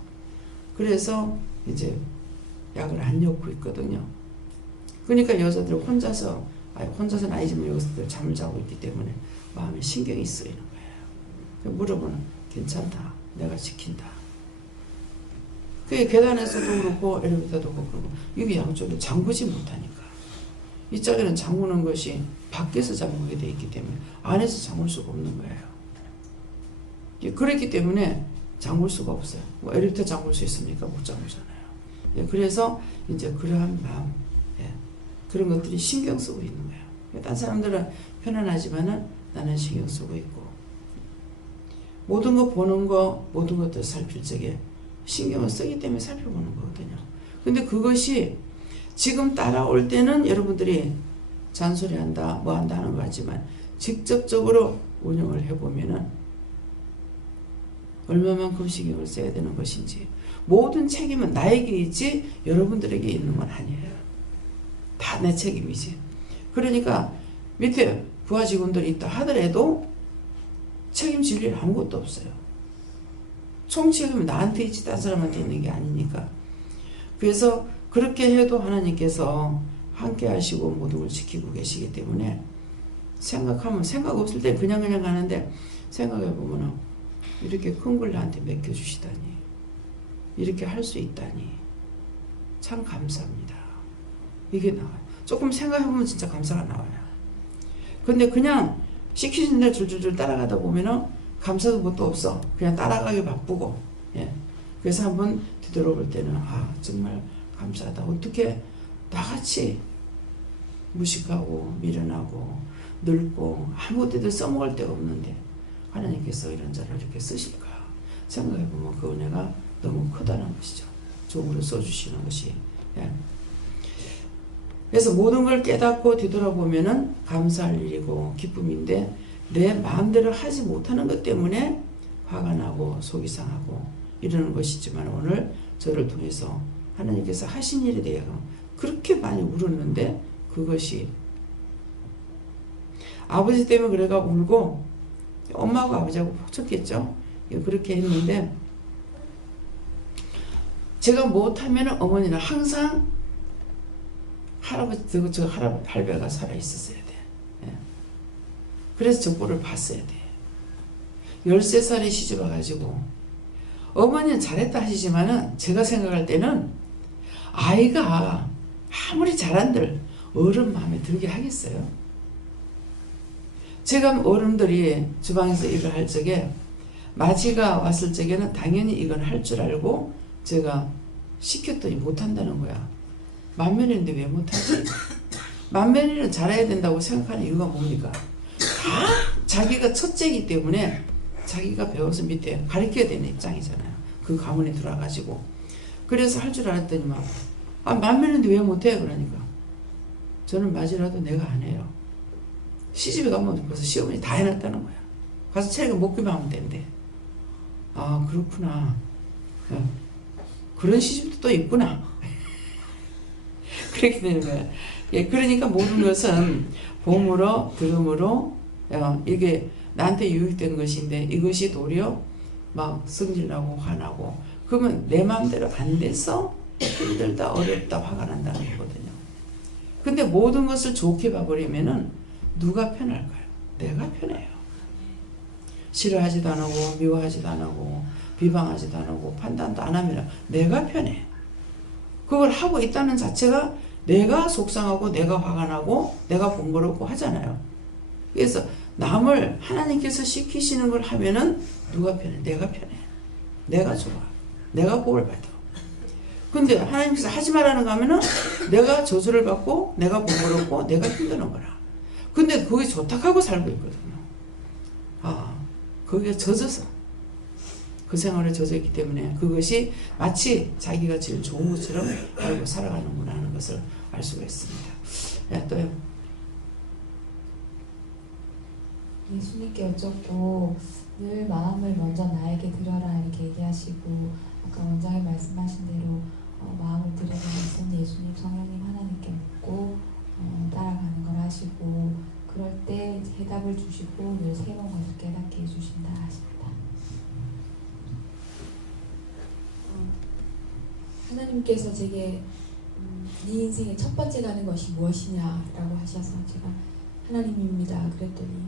그래서 이제 약을 안 엮고 있거든요. 그러니까 여자들 혼자서는 아니지만 여기서 잠을 자고 있기 때문에 마음에 신경이 쓰이는 거예요. 물어보면 괜찮다. 내가 지킨다. 그게 계단에서도 그렇고 엘리베이터도 그렇고 이게 양쪽에 잠그지 못하니까. 이쪽에는 잠그는 것이 밖에서 잠그게 돼 있기 때문에 안에서 잠글 수가 없는 거예요. 그렇기 때문에 잠글 수가 없어요. 뭐 엘리베이터 잠글 수 있습니까? 못 잠그잖아요. 예, 그래서 이제 그러한 마음, 예, 그런 것들이 신경 쓰고 있는 거예요. 다른 사람들은 편안하지만은 나는 신경 쓰고 있고, 모든 거 보는 거, 모든 것들 살필 적에 신경을 쓰기 때문에 살펴보는 거거든요. 근데 그것이 지금 따라올 때는 여러분들이 잔소리한다, 뭐 한다 하는 거 같지만 직접적으로 운영을 해보면은 얼마만큼 신경을 써야 되는 것인지, 모든 책임은 나에게 있지 여러분들에게 있는 건 아니에요. 다 내 책임이지. 그러니까 밑에 부하 직원들이 있다 하더라도 책임질 일 아무것도 없어요. 총 책임은 나한테 있지 딴 사람한테 있는 게 아니니까. 그래서 그렇게 해도 하나님께서 함께 하시고 모든 걸 지키고 계시기 때문에, 생각하면 생각 없을 때 그냥 가는데 생각해보면 이렇게 큰 걸 나한테 맡겨주시다니, 이렇게 할 수 있다니 참 감사합니다. 이게 나와요. 조금 생각해보면 진짜 감사가 나와요. 근데 그냥 시키는 데 줄줄줄 따라가다 보면은 감사도 뭣도 없어. 그냥 따라가기 바쁘고. 예. 그래서 한번 뒤돌아볼 때는 정말 감사하다. 어떻게 나같이 무식하고 미련하고 늙고 아무것도 써먹을 데가 없는데 하나님께서 이런 자를 이렇게 쓰실까 생각해보면 그 은혜가 너무 크다는 것이죠. 종으로 써주시는 것이. 예. 그래서 모든 걸 깨닫고 뒤돌아보면은 감사할 일이고 기쁨인데, 내 마음대로 하지 못하는 것 때문에 화가 나고 속이 상하고 이러는 것이지만, 오늘 저를 통해서 하나님께서 하신 일에 대해 그렇게 많이 울었는데, 그것이 아버지 때문에 그래가 울고 엄마하고 아버지하고 벅쳤겠죠. 그렇게 했는데, 제가 못하면 어머니는 항상 할아버지, 저 할배가 살아있었어야 돼. 예. 그래서 저 꼴을 봤어야 돼. 13살에 시집 와가지고, 어머니는 잘했다 하시지만은, 제가 생각할 때는, 아이가 아무리 잘한들 어른 마음에 들게 하겠어요? 제가 어른들이 주방에서 일을 할 적에, 마지가 왔을 적에는 당연히 이건 할 줄 알고, 제가 시켰더니 못한다는 거야. 만면인데 왜 못하지? 만면이는 잘해야 된다고 생각하는 이유가 뭡니까? 다 자기가 첫째이기 때문에 자기가 배워서 밑에 가르쳐야 되는 입장이잖아요. 그 가문에 들어와가지고. 그래서 할 줄 알았더니만, 만면인데 왜 못해? 그러니까 저는 맞이라도 내가 안 해요. 시집에 가면 벌써 시어머니 다 해놨다는 거야. 가서 차리고 먹기만 하면 된대. 그렇구나. 그런 시집도 또 있구나. 그렇게 되는 거야. 예, 그러니까 모든 것은 봄으로 들음으로 이게 나한테 유익된 것인데, 이것이 도리어 막 성질나고 화나고, 그러면 내 마음대로 안 돼서 힘들다 어렵다 화가 난다는 거거든요. 근데 모든 것을 좋게 봐버리면은 누가 편할까요? 내가 편해요. 싫어하지도 안 하고 미워하지도 안 하고 비방하지도 안 하고 판단도 안 하면 내가 편해. 그걸 하고 있다는 자체가 내가 속상하고 내가 화가 나고 내가 번거롭고 하잖아요. 그래서 남을 하나님께서 시키시는 걸 하면은 누가 편해? 내가 편해. 내가 좋아. 내가 복을 받아. 근데 하나님께서 하지 말라는 거 하면은 내가 저주를 받고 내가 번거롭고 내가 힘드는 거라. 근데 그게 좋다고 하고 살고 있거든요. 거기에 젖어서 그 생활에 젖어있기 때문에 그것이 마치 자기가 제일 좋은 것처럼 알고 살아가는구나 하는 것을 알 수가 있습니다. 또요. 예수님께 여쭙고 늘 마음을 먼저 나에게 드려라 이렇게 얘기하시고, 아까 원장이 말씀하신 대로 마음을 드리는 것은 예수님, 성령님, 하나님께 묻고 따라가는 걸 하시고, 그럴 때 해답을 주시고 늘 새로운 것을 깨닫게 해주신다 하십니다. 하나님께서 제게 네 인생의 첫 번째 가는 것이 무엇이냐라고 하셔서 제가 하나님입니다 그랬더니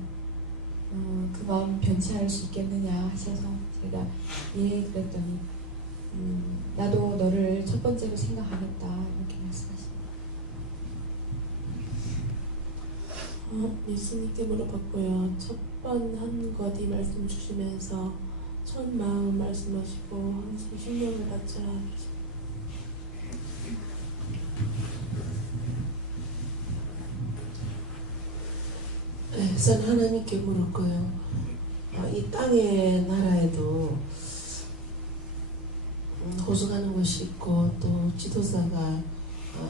그 마음 변치 않을 수 있겠느냐 하셔서 제가 예 그랬더니 나도 너를 첫 번째로 생각하겠다 이렇게 말씀하십니다. 예수님께 물어봤고요. 첫 번 한 것이 말씀 주시면서 첫 마음 말씀하시고 항상 신경을 받쳐라. 목사님 하나님께 물을 거예요. 이 땅의 나라에도 호소하는 것이 있고 또 지도자가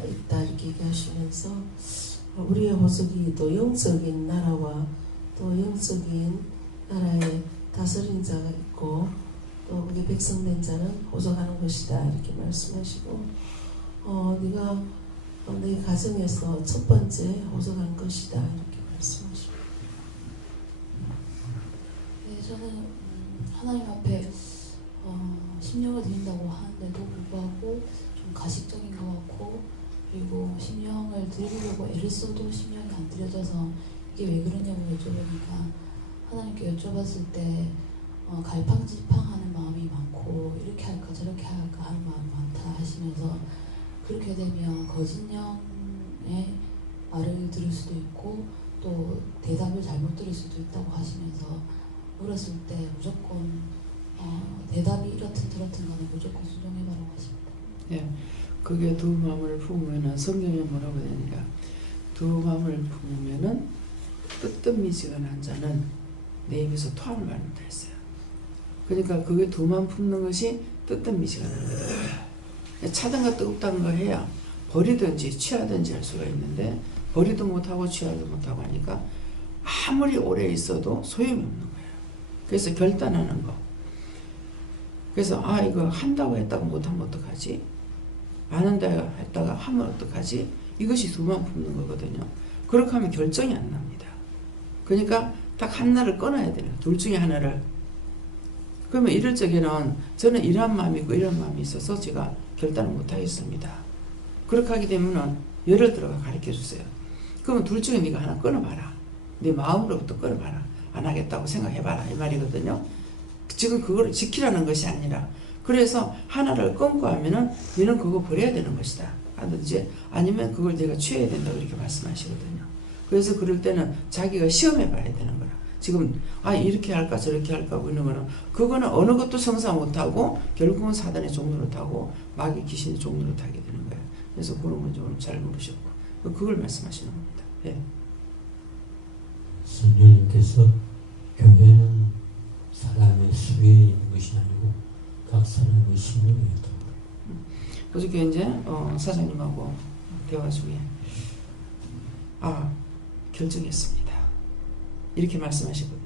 있다 이렇게 얘기하시면서 우리의 호석이 또 영적인 나라와 또 영적인 나라의 다스린 자가 있고 또 그게 백성된 자는 호석하는 것이다 이렇게 말씀하시고 네가 내 가정에서 첫 번째 호석한 것이다 이렇게 말씀하시고 네, 저는 하나님 앞에 심령을 드린다고 하는데도 불구하고 좀 가식적인 것 같고 그리고 심령을 드리려고 애를 써도 심령이 안 드려져서 이게 왜 그러냐고 여쭤보니까 하나님께 여쭤봤을 때 갈팡질팡하는 마음이 많고 이렇게 할까 저렇게 할까 하는 마음이 많다 하시면서 그렇게 되면 거짓령의 말을 들을 수도 있고 또 대답을 잘못 들을 수도 있다고 하시면서 물었을 때 무조건 대답이 이렇든 저렇든 간에 무조건 순종해봐라고 하십니다. 예, 그게 두 마음을 품으면은 성경에 뭐라고 되니까 두 마음을 품으면은 뜨뜻미지근한 자는 내 입에서 토함을 받는다 했어요. 그러니까 그게 두 마음 품는 것이 뜨뜻미지근한 거예요. 차든가 뜨겁다는 거 해야 버리든지 취하든지 할 수가 있는데 버리도 못하고 취하도 못하고 하니까 아무리 오래 있어도 소용이 없는 거예요. 그래서 결단하는 거. 그래서 이거 한다고 했다가 못하면 어떡하지? 안 한다고 했다가 하면 어떡하지? 이것이 두 마음 품는 거거든요. 그렇게 하면 결정이 안 납니다. 그러니까 딱 하나를 끊어야 돼요. 둘 중에 하나를. 그러면 이럴 적에는 저는 이런 마음이 있고 이런 마음이 있어서 제가 결단을 못 하겠습니다. 그렇게 하게 되면 예를 들어 가르쳐 주세요. 그러면 둘 중에 네가 하나 끊어봐라. 네 마음으로부터 끊어봐라. 안 하겠다고 생각해봐라. 이 말이거든요. 지금 그걸 지키라는 것이 아니라 그래서 하나를 끊고 하면은 너는 그거 버려야 되는 것이다. 하든지 아니면 그걸 내가 취해야 된다고 이렇게 말씀하시거든요. 그래서 그럴 때는 자기가 시험해 봐야 되는 거라. 지금 이렇게 할까 저렇게 할까 하고 있는 거는 그거는 어느 것도 성사 못하고 결국은 사단의 종로를 타고 마귀 귀신의 종로를 타게 되는 거예요. 그래서 그런 건 좀 잘 모르셨고 그걸 말씀하시는 겁니다. 예. 성령님께서 교회는 사람의 수에 있는 것이 아니고 각 사람의 심령에 있다. 어저께 이제 사장님하고 대화 중에 결정했습니다. 이렇게 말씀하시거든요.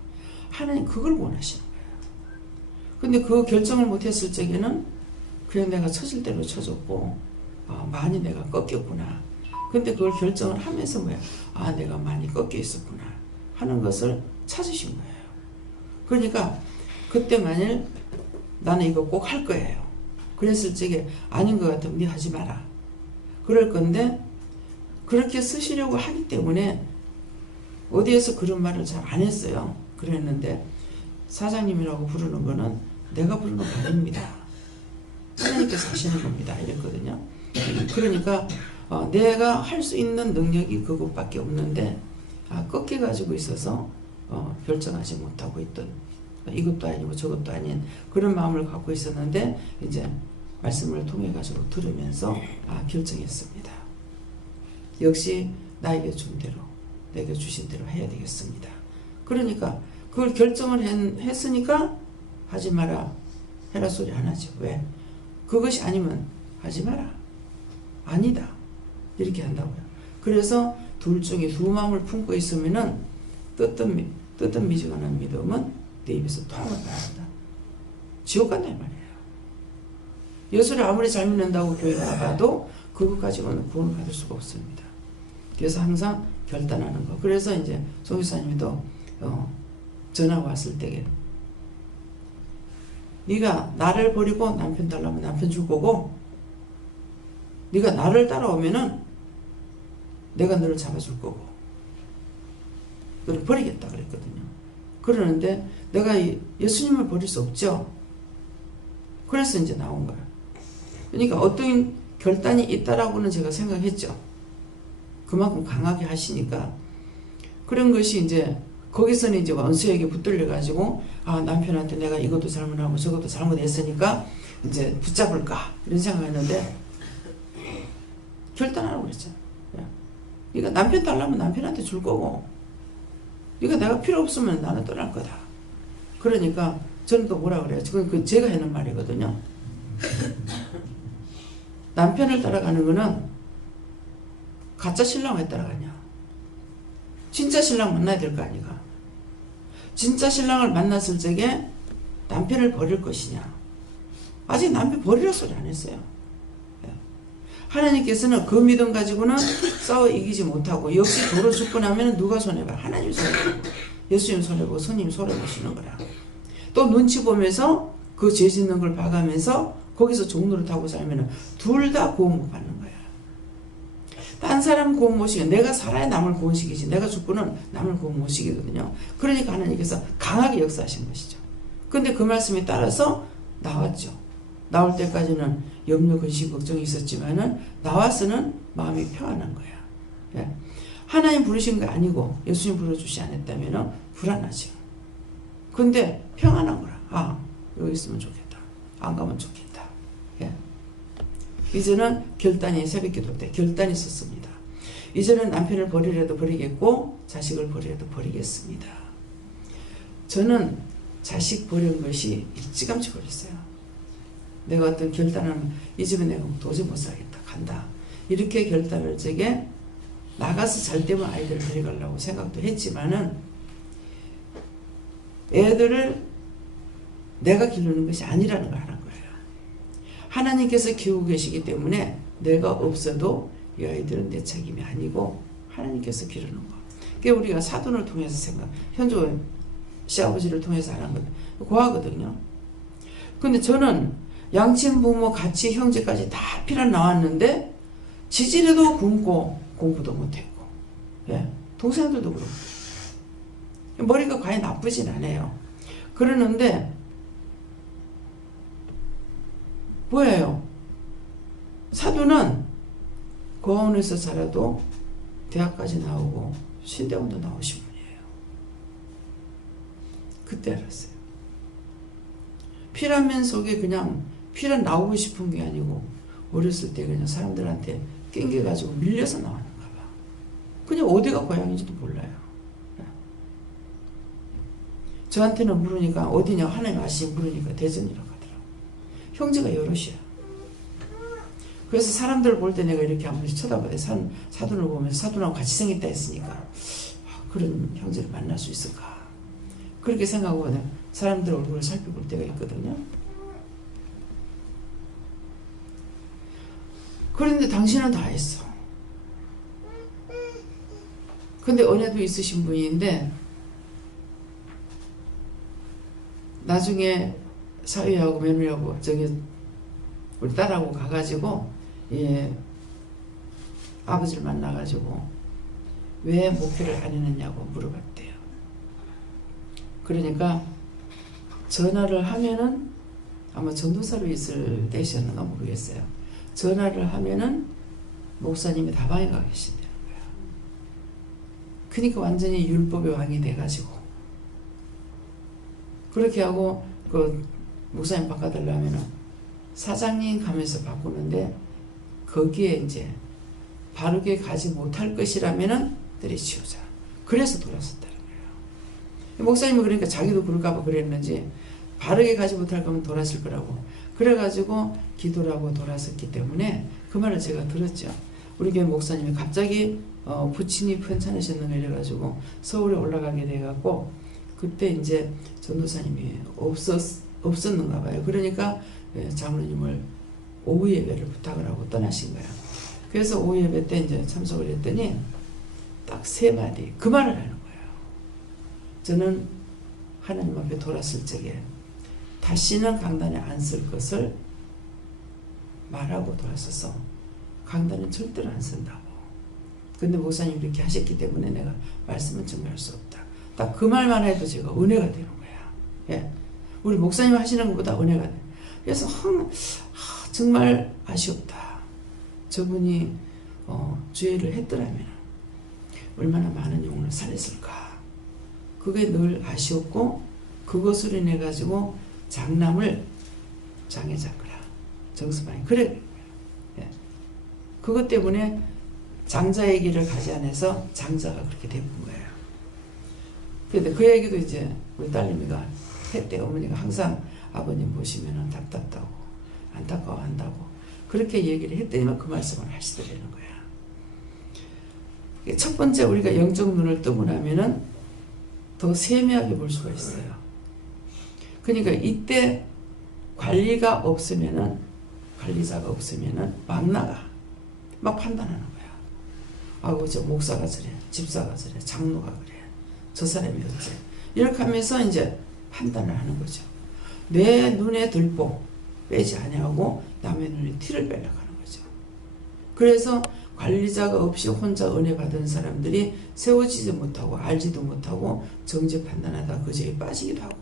하나님 그걸 원하시는 거예요. 근데 그 결정을 못했을 적에는 그냥 내가 처질 대로 처졌고 많이 내가 꺾였구나. 근데 그걸 결정을 하면서 내가 많이 꺾여 있었구나 하는 것을 찾으신 거예요. 그러니까 그때 만일 나는 이거 꼭 할 거예요. 그랬을 적에 아닌 것 같으면 네 하지 마라. 그럴 건데 그렇게 쓰시려고 하기 때문에 어디에서 그런 말을 잘 안 했어요. 그랬는데 사장님이라고 부르는 거는 내가 부르는 거 아닙니다. 하나님께서 하시는 겁니다. 이랬거든요. 그러니까 내가 할 수 있는 능력이 그것밖에 없는데 꺾여가지고 있어서 결정하지 못하고 있던 이것도 아니고 저것도 아닌 그런 마음을 갖고 있었는데 이제 말씀을 통해 가지고 들으면서 결정했습니다. 역시 나에게 준 대로 내게 주신 대로 해야 되겠습니다. 그러니까 그걸 결정을 했으니까 하지 마라 해라 소리 안 하죠. 왜? 그것이 아니면 하지 마라. 아니다. 이렇게 한다고요. 그래서 둘 중에 두 마음을 품고 있으면은 뜨뜻미지근한 믿음은 내 입에서 통을 받는다. 지옥 간다 이 말이에요. 예수를 아무리 잘 믿는다고 교회 나가도 그것 가지고는 구원을 받을 수가 없습니다. 그래서 항상 결단하는 거. 그래서 이제 송 기사님도 전화 왔을 때에 네가 나를 버리고 남편 달라면 남편 줄 거고 네가 나를 따라오면은 내가 너를 잡아줄 거고 너를 버리겠다 그랬거든요. 그러는데 내가 예수님을 버릴 수 없죠. 그래서 이제 나온 거야. 그러니까 어떤 결단이 있다라고는 제가 생각했죠. 그만큼 강하게 하시니까 그런 것이 이제 거기서는 이제 원수에게 붙들려 가지고 남편한테 내가 이것도 잘못하고 저것도 잘못했으니까 이제 붙잡을까 이런 생각했는데 결단하라고 그랬잖아. 그러니까 남편 달라면 남편한테 줄 거고 네가 내가 필요 없으면 나는 떠날 거다. 그러니까 저는 또 뭐라 그래요? 그 제가 하는 말이거든요. 남편을 따라가는 거는 가짜 신랑 왜 따라가냐? 진짜 신랑 만나야 될 거 아니가? 진짜 신랑을 만났을 적에 남편을 버릴 것이냐? 아직 남편 버리라 소리 안 했어요. 하나님께서는 그 믿음 가지고는 싸워 이기지 못하고, 역시 도로 죽고 나면 누가 손해봐? 하나님 손해보고 예수님 손해보고 스님 손해보시는 거라. 또 눈치 보면서 그 죄 짓는 걸 봐가면서 거기서 종노릇하고 살면 둘 다 구원 못 받는 거야. 딴 사람 구원 못 시켜. 내가 살아야 남을 구원 시키지, 내가 죽고는 남을 구원 못 시키거든요. 그러니까 하나님께서 강하게 역사하신 것이죠. 근데 그 말씀에 따라서 나왔죠. 나올 때까지는 염려, 근심, 걱정이 있었지만은 나와서는 마음이 평안한 거야. 예. 하나님 부르신 거 아니고 예수님 불러주시 않았다면 불안하죠. 근데 평안한 거라. 아, 여기 있으면 좋겠다. 안 가면 좋겠다. 예. 이제는 결단이, 새벽기도 때 결단이 있었습니다. 이제는 남편을 버리려도 버리겠고 자식을 버리려도 버리겠습니다. 저는 자식 버린 것이 일찌감치 버렸어요. 내가 어떤 결단을 하면 이 집에 내가 도저히 못 살겠다, 간다. 이렇게 결단을 적에 나가서 잘 되면 아이들을 데려가려고 생각도 했지만은 애들을 내가 기르는 것이 아니라는 걸 아는 거예요. 하나님께서 키우고 계시기 때문에 내가 없어도 이 아이들은 내 책임이 아니고 하나님께서 기르는 거. 그게 우리가 사돈을 통해서 현조 시아버지를 통해서 하는 건 고하거든요. 근데 저는 양친 부모 같이 형제까지 다 피란 나왔는데 지지리도 굶고 공부도 못했고, 예, 동생들도 그렇고 머리가 과연 나쁘진 않아요. 그러는데 뭐예요? 사도는 고아원에서 살아도 대학까지 나오고 신대원도 나오신 분이에요. 그때 알았어요. 피라면 속에 그냥 피란 나오고 싶은 게 아니고 어렸을 때 그냥 사람들한테 낑겨가지고 밀려서 나왔는가 봐. 그냥 어디가 고향인지도 몰라요. 저한테는 물으니까 어디냐, 하나님 아시지? 물으니까 대전이라고 하더라고. 형제가 여럿이야. 그래서 사람들을 볼 때 내가 이렇게 한 번씩 쳐다봐요. 사돈을 보면서 사돈하고 같이 생겼다 했으니까 그런 형제를 만날 수 있을까, 그렇게 생각하고 사람들 얼굴을 살펴볼 때가 있거든요. 그런데 당신은 다 했어. 근데 은혜도 있으신 분인데 나중에 사위하고 며느리하고 저기 우리 딸하고 가가지고 아버지를 만나가지고 왜 목회를 안 했느냐고 물어봤대요. 그러니까 전화를 하면은 아마 전도사로 있을 때셨는가 모르겠어요. 전화를 하면은 목사님이 다방에 가 계신다는 거야. 그러니까 완전히 율법의 왕이 돼가지고 그렇게 하고 그 목사님 바꿔달라면은 사장님 가면서 바꾸는데 거기에 이제 바르게 가지 못할 것이라면은 때려치우자. 그래서 돌아섰다는 거예요. 목사님이 그러니까 자기도 그럴까봐 그랬는지 바르게 가지 못할 거면 돌았을 거라고. 그래가지고 기도를 하고 돌아섰기 때문에 그 말을 제가 들었죠. 우리 교회 목사님이 갑자기 부친이 편찮으셨는가 이래가지고 서울에 올라가게 돼갖고 그때 이제 전도사님이 없었는가 봐요. 그러니까 장로님을 오후 예배를 부탁을 하고 떠나신 거야. 그래서 오후 예배 때 이제 참석을 했더니 딱 3마디 그 말을 하는 거예요. 저는 하나님 앞에 돌았을 적에 다시는 강단에 안 쓸 것을 말하고 돌아서서 강단은 절대로 안 쓴다고. 근데 목사님이 이렇게 하셨기 때문에 내가 말씀은 전할 수 없다. 딱 그 말만 해도 제가 은혜가 되는 거야. 예. 우리 목사님 하시는 것보다 은혜가 돼. 그래서 정말 아쉬웠다. 저분이 주의를 했더라면 얼마나 많은 영혼을 살렸을까. 그게 늘 아쉬웠고 그것으로 인해 가지고 장남을 장에 잡거라. 정수방이 그래. 예. 그것 때문에 장자의 길을 가지 않아서 장자가 그렇게 된 거예요. 근데 그 얘기도 이제 우리 딸내미가 했대. 어머니가 항상 아버님 보시면은 답답하고 안타까워한다고 그렇게 얘기를 했더니만 그 말씀을 하시더라는 거야. 첫 번째 우리가 영적 눈을 뜨고 나면은 더 세밀하게 볼 수가 있어요. 그러니까 이때 관리자가 없으면은 막 나가. 막 판단하는 거야. 아우 저 목사가 저래, 집사가 저래, 장로가 그래, 저 사람이 어째. 이렇게 하면서 이제 판단을 하는 거죠. 내 눈에 들보 빼지 아니하고 남의 눈에 티를 빼려고 하는 거죠. 그래서 관리자가 없이 혼자 은혜 받은 사람들이 세워지지 못하고 알지도 못하고 정죄 판단하다 그 죄에 빠지기도 하고,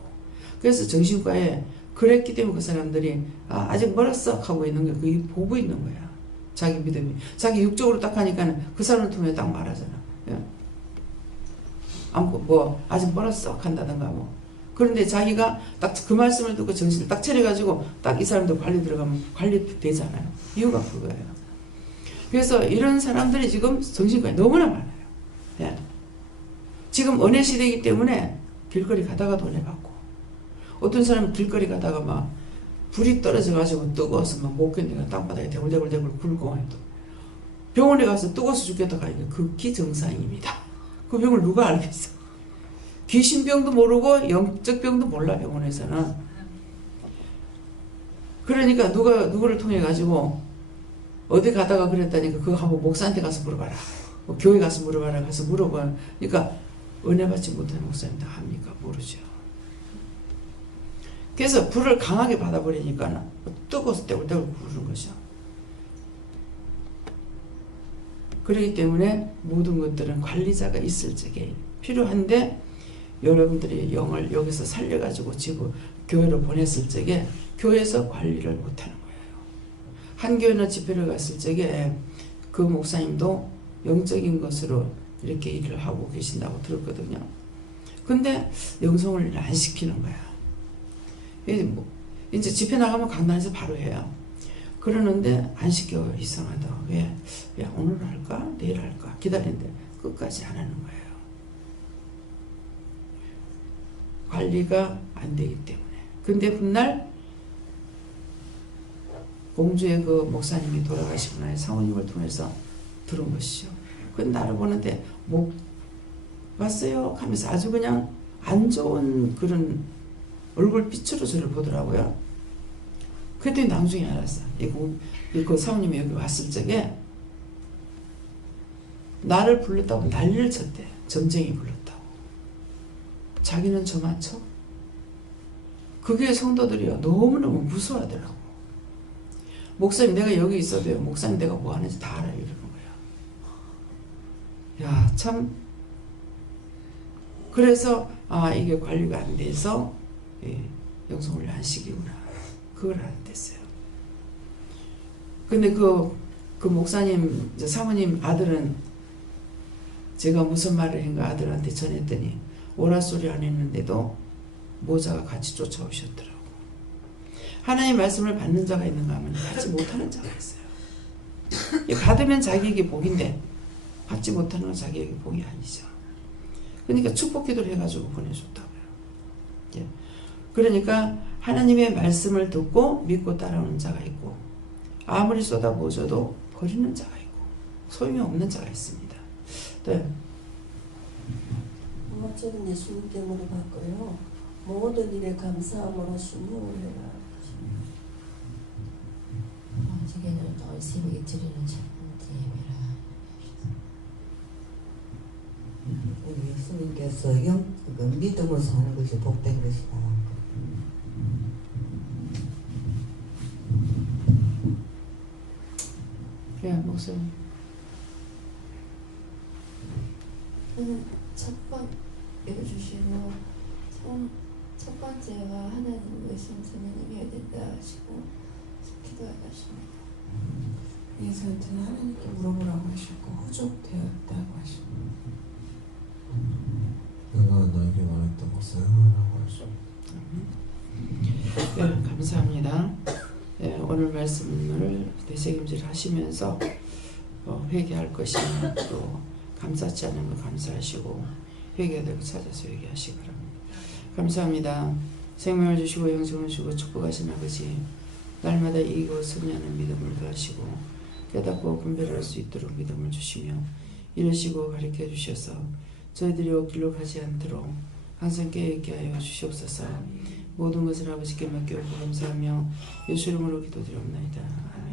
그래서 정신과에 그랬기 때문에 그 사람들이 아직 멀었어 하고 있는 게 그게 보고 있는 거야. 자기 믿음이 자기 육적으로 딱 하니까 그 사람을 통해 딱 말하잖아. 예? 뭐 아직 멀었어 한다든가 뭐. 그런데 자기가 딱 그 말씀을 듣고 정신을 딱 차려가지고 딱 이 사람도 관리 들어가면 관리 되잖아요. 이유가 그거예요. 그래서 이런 사람들이 지금 정신과에 너무나 많아요. 예. 지금 은혜 시대이기 때문에 길거리 가다가도 은혜 받고, 어떤 사람은 길거리 가다가 막 불이 떨어져가지고 뜨거워서 막 못 견디가 땅바닥에 대굴대굴 굴고, 또 병원에 가서 뜨거워서 죽겠다 가니까 극히 정상입니다. 그 병을 누가 알겠어? 귀신병도 모르고 영적 병도 몰라 병원에서는. 그러니까 누구를 통해 가지고 어디 가다가 그랬다니까 그거 한번 목사한테 가서 물어봐라. 뭐 교회 가서 물어봐라. 가서 물어봐. 그러니까 은혜 받지 못하는 목사님 다 합니까? 모르죠. 그래서 불을 강하게 받아버리니까 뜨거워서 떼굴떼굴 구르는 거죠. 그렇기 때문에 모든 것들은 관리자가 있을 적에 필요한데, 여러분들이 영을 여기서 살려가지고 교회로 보냈을 적에 교회에서 관리를 못하는 거예요. 한 교회나 집회를 갔을 적에 그 목사님도 영적인 것으로 이렇게 일을 하고 계신다고 들었거든요. 근데 영성을 안 시키는 거야. 이제 집회 나가면 강단에서 바로 해요. 그러는데 안 시켜요. 이상하다. 왜 오늘 할까? 내일 할까? 기다리는데 끝까지 안 하는 거예요. 관리가 안 되기 때문에. 근데 훗날 공주의 그 목사님이 돌아가시고 나서 사모님을 통해서 들은 것이죠. 그 나를 보는데 못 봤어요 하면서 아주 그냥 안 좋은 그런 얼굴 빛으로 저를 보더라고요. 그랬더니 나중에 알았어. 그 사모님이 여기 왔을 적에 나를 불렀다고 난리를 쳤대. 점쟁이 불렀다고. 자기는 저만 쳐? 그게 성도들이요 너무너무 무서워하더라고. 목사님 내가 여기 있어도요 목사님 내가 뭐 하는지 다 알아요 이러는 거야. 야 참. 그래서 이게 관리가 안 돼서 영성을 안 시키구나. 그걸 알았댔어요. 근데 그 목사님 사모님 아들은 제가 무슨 말을 한가 아들한테 전했더니 오라 소리 안 했는데도 모자가 같이 쫓아오셨더라고. 하나님의 말씀을 받는 자가 있는가 하면 받지 못하는 자가 있어요. 받으면 자기에게 복인데 받지 못하는 건 자기에게 복이 아니죠. 그러니까 축복 기도를 해가지고 보내줬다고요. 예. 그러니까 하나님의 말씀을 듣고 믿고 따라오는 자가 있고, 아무리 쏟아부어줘도 버리는 자가 있고, 소용이 없는 자가 있습니다. 네. 저는 예수님께 물어봤고요. 모든 일에 감사함으로 순종을 해라. 아직에는 새벽에 드리는 첫 번째 예배라. 예수님께서 믿음으로 사는 것이 복된 것이다. 예, 목사님. 읽어주시고 첫 번째가 하나님 의심 선생님이 된다 하시고 기도하셨습니다. 예수한테는 하나님께 물어보라고 하셨고 후족되었다고 하셨고, 내가 너에게 말했다고 사용하라고 하셨습니다. 네, 감사합니다. 네, 오늘 말씀을 되새김질 하시면서 회개할 것이나 또 감사치 않은 거 감사하시고 회개되고 찾아서 회개하시기 바랍니다. 감사합니다. 생명을 주시고 영생을 주고 축복하신 아버지, 날마다 이기고 승리하는 믿음을 더하시고 깨닫고 분별할 수 있도록 믿음을 주시며 이르시고 가르쳐 주셔서 저희들이 옷길로 가지 않도록 항상 깨어있게 하여 주시옵소서. 모든 것을 아버지께 맡겨오고 감사하며 예수 이름으로 기도드리옵나이다.